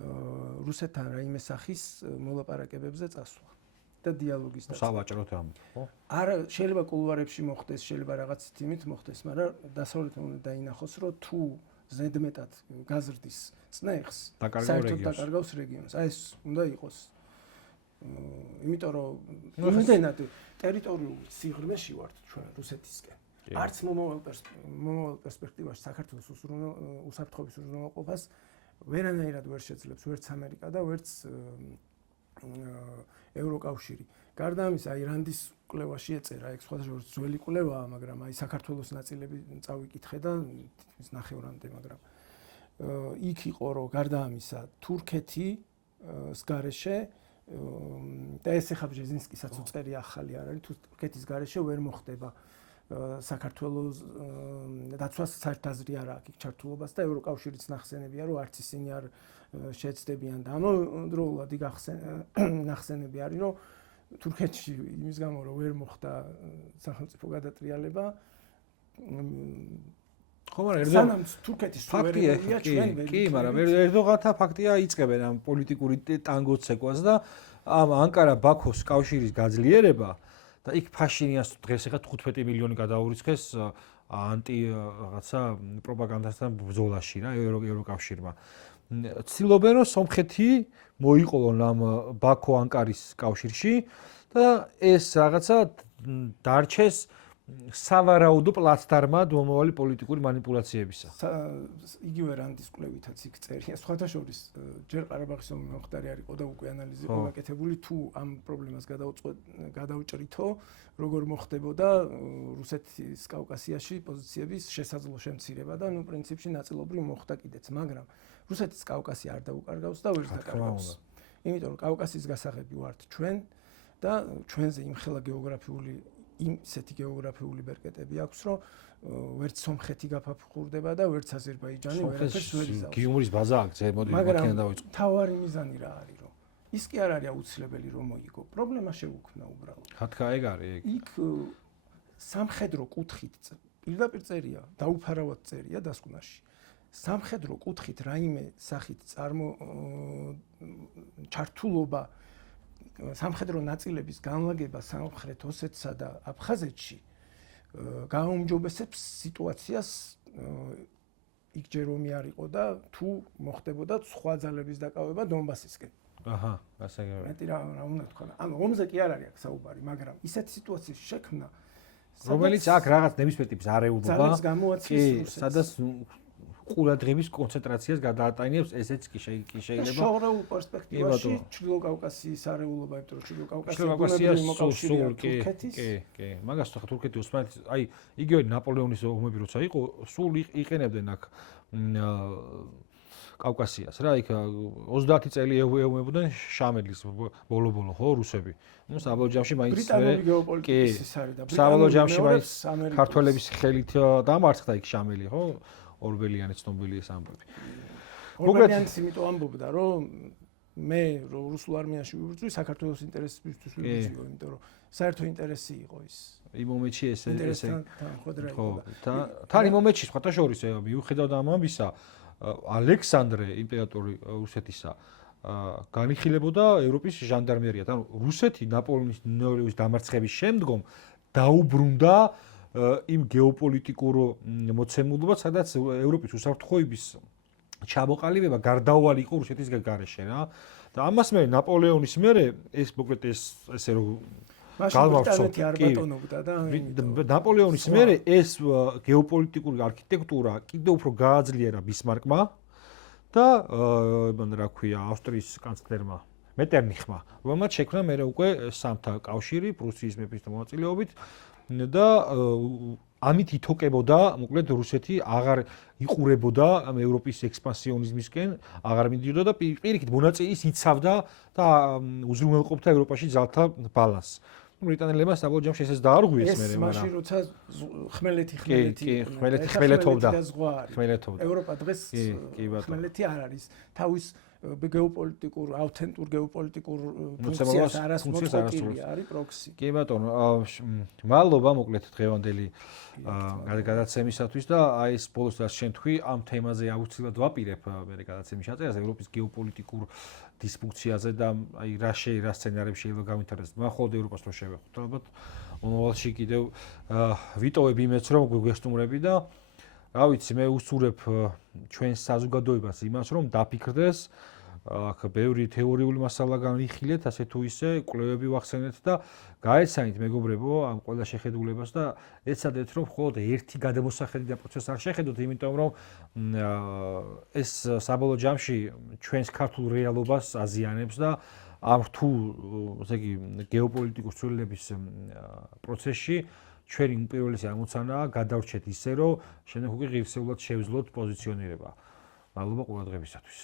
რუსეთთან რაიმე სახის მოლაპარაკებებზე წასვლა და დიალოგის და სავაჭრო თემი ხო? არა, შეიძლება კულუარებში მოხდეს, შეიძლება რაღაც თემით მოხდეს, მაგრამ დასავლეთთან უნდა დაინახოს, რომ თუ ზედმეტად გაზრდის წნეხს, საერთოდ დაკარგავს რეგიონს. აი ეს უნდა იყოს. იმიტომ რომ იმდენად ტერიტორიულ სიღრმეში ვართ ჩვენ რუსეთისკენ. არც მომავალ პერსპექტივაში საქართველოს უსაფრთხოების უზრუნველყოფას ვერანაირად ვერ შეძლებს ვერც ამერიკა და ვერც ევროკავშირი. გარდა ამისა, აი რანდის კვლევაში ეწერა, ეგ სხვადასხვა ძველი კვლევაა, მაგრამ აი საქართველოს ნაწილები წავიკითხე და თითქმის ნახევრამდე, მაგრამ იქ იყო რომ გარდა ამისა, თურქეთის გარეშე და ეს ახლა ბჟეზინსკისაც უწერია ახალი არ არის, თურქეთის გარეშე ვერ მოხდება საქართველოს დაცვას საერთოდ აზრი არ აქვს იქ ჩართულობას და ევროკავშირიც ნახსენებია რომ არც ისინი არ შეეცდებიან და ამავდროულად იქ ნახსენები არის რომ თურქეთში იმის გამო რომ ვერ მოხდა სახელმწიფო გადატრიალება ხო მაგრამ თურქეთის სუვერენიტეტია ჩვენ კი მაგრამ ერდოღანთა ფაქტია იწყებენ ამ პოლიტიკური ტანგოცეკვას და ამ ანკარა-ბაქოს კავშირის გაძლიერება და იქ ფაშინიანს დღეს ახლა 15 მილიონი გადაურიცხეს ანტი რაღაცა პროპაგანდასთან ბრძოლაში რა ევროკავშირმა. ცდილობენ რომ სომხეთი მოიყოლონ ამ ბაქო-ანკარის კავშირში და ეს რაღაცა დარჩეს სავარაუდო პლაცდარმად მომავალი პოლიტიკური манипуляციებისა. იგივე რანდის კვლევითაც იქ წერია. სხვათა შორის ჯერ ყარაბაღის ომი მომხდარი არ იყო და უკვე ანალიზი იყო გაკეთებული თუ ამ პრობლემას გადაუჭრითო, როგორ მოხდებოდა რუსეთის კავკასიაში პოზიციების შესაძლო შემცირება და ნუ პრინციპში ნაწილობრივ მოხდა კიდეც, მაგრამ რუსეთის კავკასი არ დაუკარგავს და ვერც დაკარგავს. იმიტომ რომ კავკასის გასაღები ვართ ჩვენ და ჩვენზე იმხელა გეოგრაფიული ისეთი გეოგრაფიული ბერკეტები აქვს, რომ ვერც სომხეთი გაფაფხურდება და ვერც აზერბაიჯანი ვერაფერს ვერ იზავს. გიუმრის ბაზა აქვს, მოდი მაქედან დავიწყო. თავარი მიზანი რა არის, რომ ის კი არ არის აუცილებელი რომ მოიგო. პრობლემა შეუქმნა უბრალოდ. ხათქა ეგ არის ეგ. იქ სამხედრო კუთხით პირდაპირ წერია, დაუფარავად წერია დასკვნაში. სამხედრო კუთხით რაიმე სახით ჩართულობა სამხედრო ნაწილების განლაგება სამხრეთ ოსეთსა და აფხაზეთში გააუმჯობესებს სიტუაციას იქ ჯერ ომი არ იყო და თუ მოხდებოდა სხვა ძალების დაკავება დონბასისკენ. აჰა, გასაგებია. მეტი რა უნდა თქვა. ანუ ომზე კი არ არის აქ საუბარი, მაგრამ ისეთი სიტუაციის შექმნა, რომელიც აქ რაღაც ნებისმიერ ტიპის არეულობა, ძალებს გამოაცვის რუსეთს. სადაც ყურადღების კონცენტრაციას გადაატანებს, ესეც კი შეიძლება. შორეულ პერსპექტივაში ჩრდილო კავკასიის არეულობა, იმიტომ რომ ჩრდილო კავკასია კავკასიას მოკავშირეა თურქეთის. კი. მაგას ხო თურქეთი ოსმალეთის, აი, იგივე ნაპოლეონის ომები როცა იყო, სულ იყენებდნენ აქ კავკასიას რა, იქ 30 წელი ეომებოდნენ შამელის ბოლო-ბოლო ხო რუსები. ნუ საბოლოო ჯამში მაინც ბრიტანული გეოპოლიტიკის ის არის და საბოლოო ჯამში მაინც ქართველების ხელით დამარცხდა იქ შამელი ხო? ორბელიანი ცნობილი ეს ამბები. ორბელიანიც იმიტომ ამბობდა, რომ მე რუსულ არმიაში ვიბრძვი, საქართველოს ინტერესებისთვის ვიბრძვიო, იმიტომ რომ საერთო ინტერესი იყო ის. იმ მომენტში ესე ხო, თან იმ მომენტში სხვათა შორის მიუხედავად ამ ამბისა, ალექსანდრე იმპერატორი რუსეთისა განიხილებოდა ევროპის ჟანდარმერიად. ანუ რუსეთი ნაპოლეონის დამარცხების შემდგომ დაუბრუნდა იმ გეოპოლიტიკურ მოცემულობას, სადაც ევროპის უსაფრთხოების ჩამოყალიბება გარდაუვალი იყო რუსეთის გარეშე რა. და ამას მე ნაპოლეონის მერე ეს მოკლედ ესე რომ galvavtsot ნაპოლეონის მერე ეს გეოპოლიტიკური არქიტექტურა კიდევ უფრო გააძლიერა ბისმარკმა და რა ქვია ავსტრიის კანცლერმა მეტერნიხმა, რომელმაც შექმნა მერე უკვე სამთა კავშირი პრუსიის მეფის მონაწილეობით და ამით ითოკებოდა, მოკლედ რუსეთი აღარ იყურებოდა ევროპის ექსპანსიონიზმისკენ, აღარ მიდიოდა და პირიქით მონაწილეს იცავდა და უზრუნველყოფდა ევროპაში ძალთა ბალანსს. ბრიტანელებმა საბოლოო ჯამში ესეც დაარღვიეს მერე, მაგრამ მაშინ როცა ხმელეთი ხმელეთობდა. ევროპა დღეს ხმელეთი არ არის. თავის გეოპოლიტიკურ, ავთენტურ გეოპოლიტიკურ ფუნქციას არასმოწყობილი არის პროქსი. კი ბატონო, მადლობა მოკლედ დღევანდელი გადაცემისათვის და აი ეს ბოლოს რაც შენ თქვი, ამ თემაზე აუცილებლად ვაპირებ მე გადაცემის ჩაწერას ევროპის გეოპოლიტიკურ დისფუნქციაზე და აი რა სცენარები შეიძლება გავითარდეს. მახოლოდ ევროპას რო შევეხოთ, ალბათ მომავალში კიდევ ვიტოვებ იმეც რომ გვესტუმრები და რა ვიცი, მე უსურებ ჩვენს საზოგადოებას იმას რომ დაფიქრდეს, აქ ბევრი თეორიული მასალა განვიხილეთ, ასე თუ ისე კვლევები ვახსენეთ და გაეცანით მეგობრებო ამ ყველა შეხედულებას და ეცადეთ რომ მხოლოდ ერთი გადამოსახედი და პროცესი არ შეხედოთ, იმიტომ რომ ეს საბოლოო ჯამში ჩვენს ქართულ რეალობას აზიანებს და ამ რთულ, ესე იგი, გეოპოლიტიკურ ცვლილების პროცესში ჩვენი უპირველესი ამოცანაა გადავრჩეთ ისე რომ შემდეგ უკვე ღირსეულად შევძლოთ პოზიციონირება. მადლობა ყურადღებისათვის.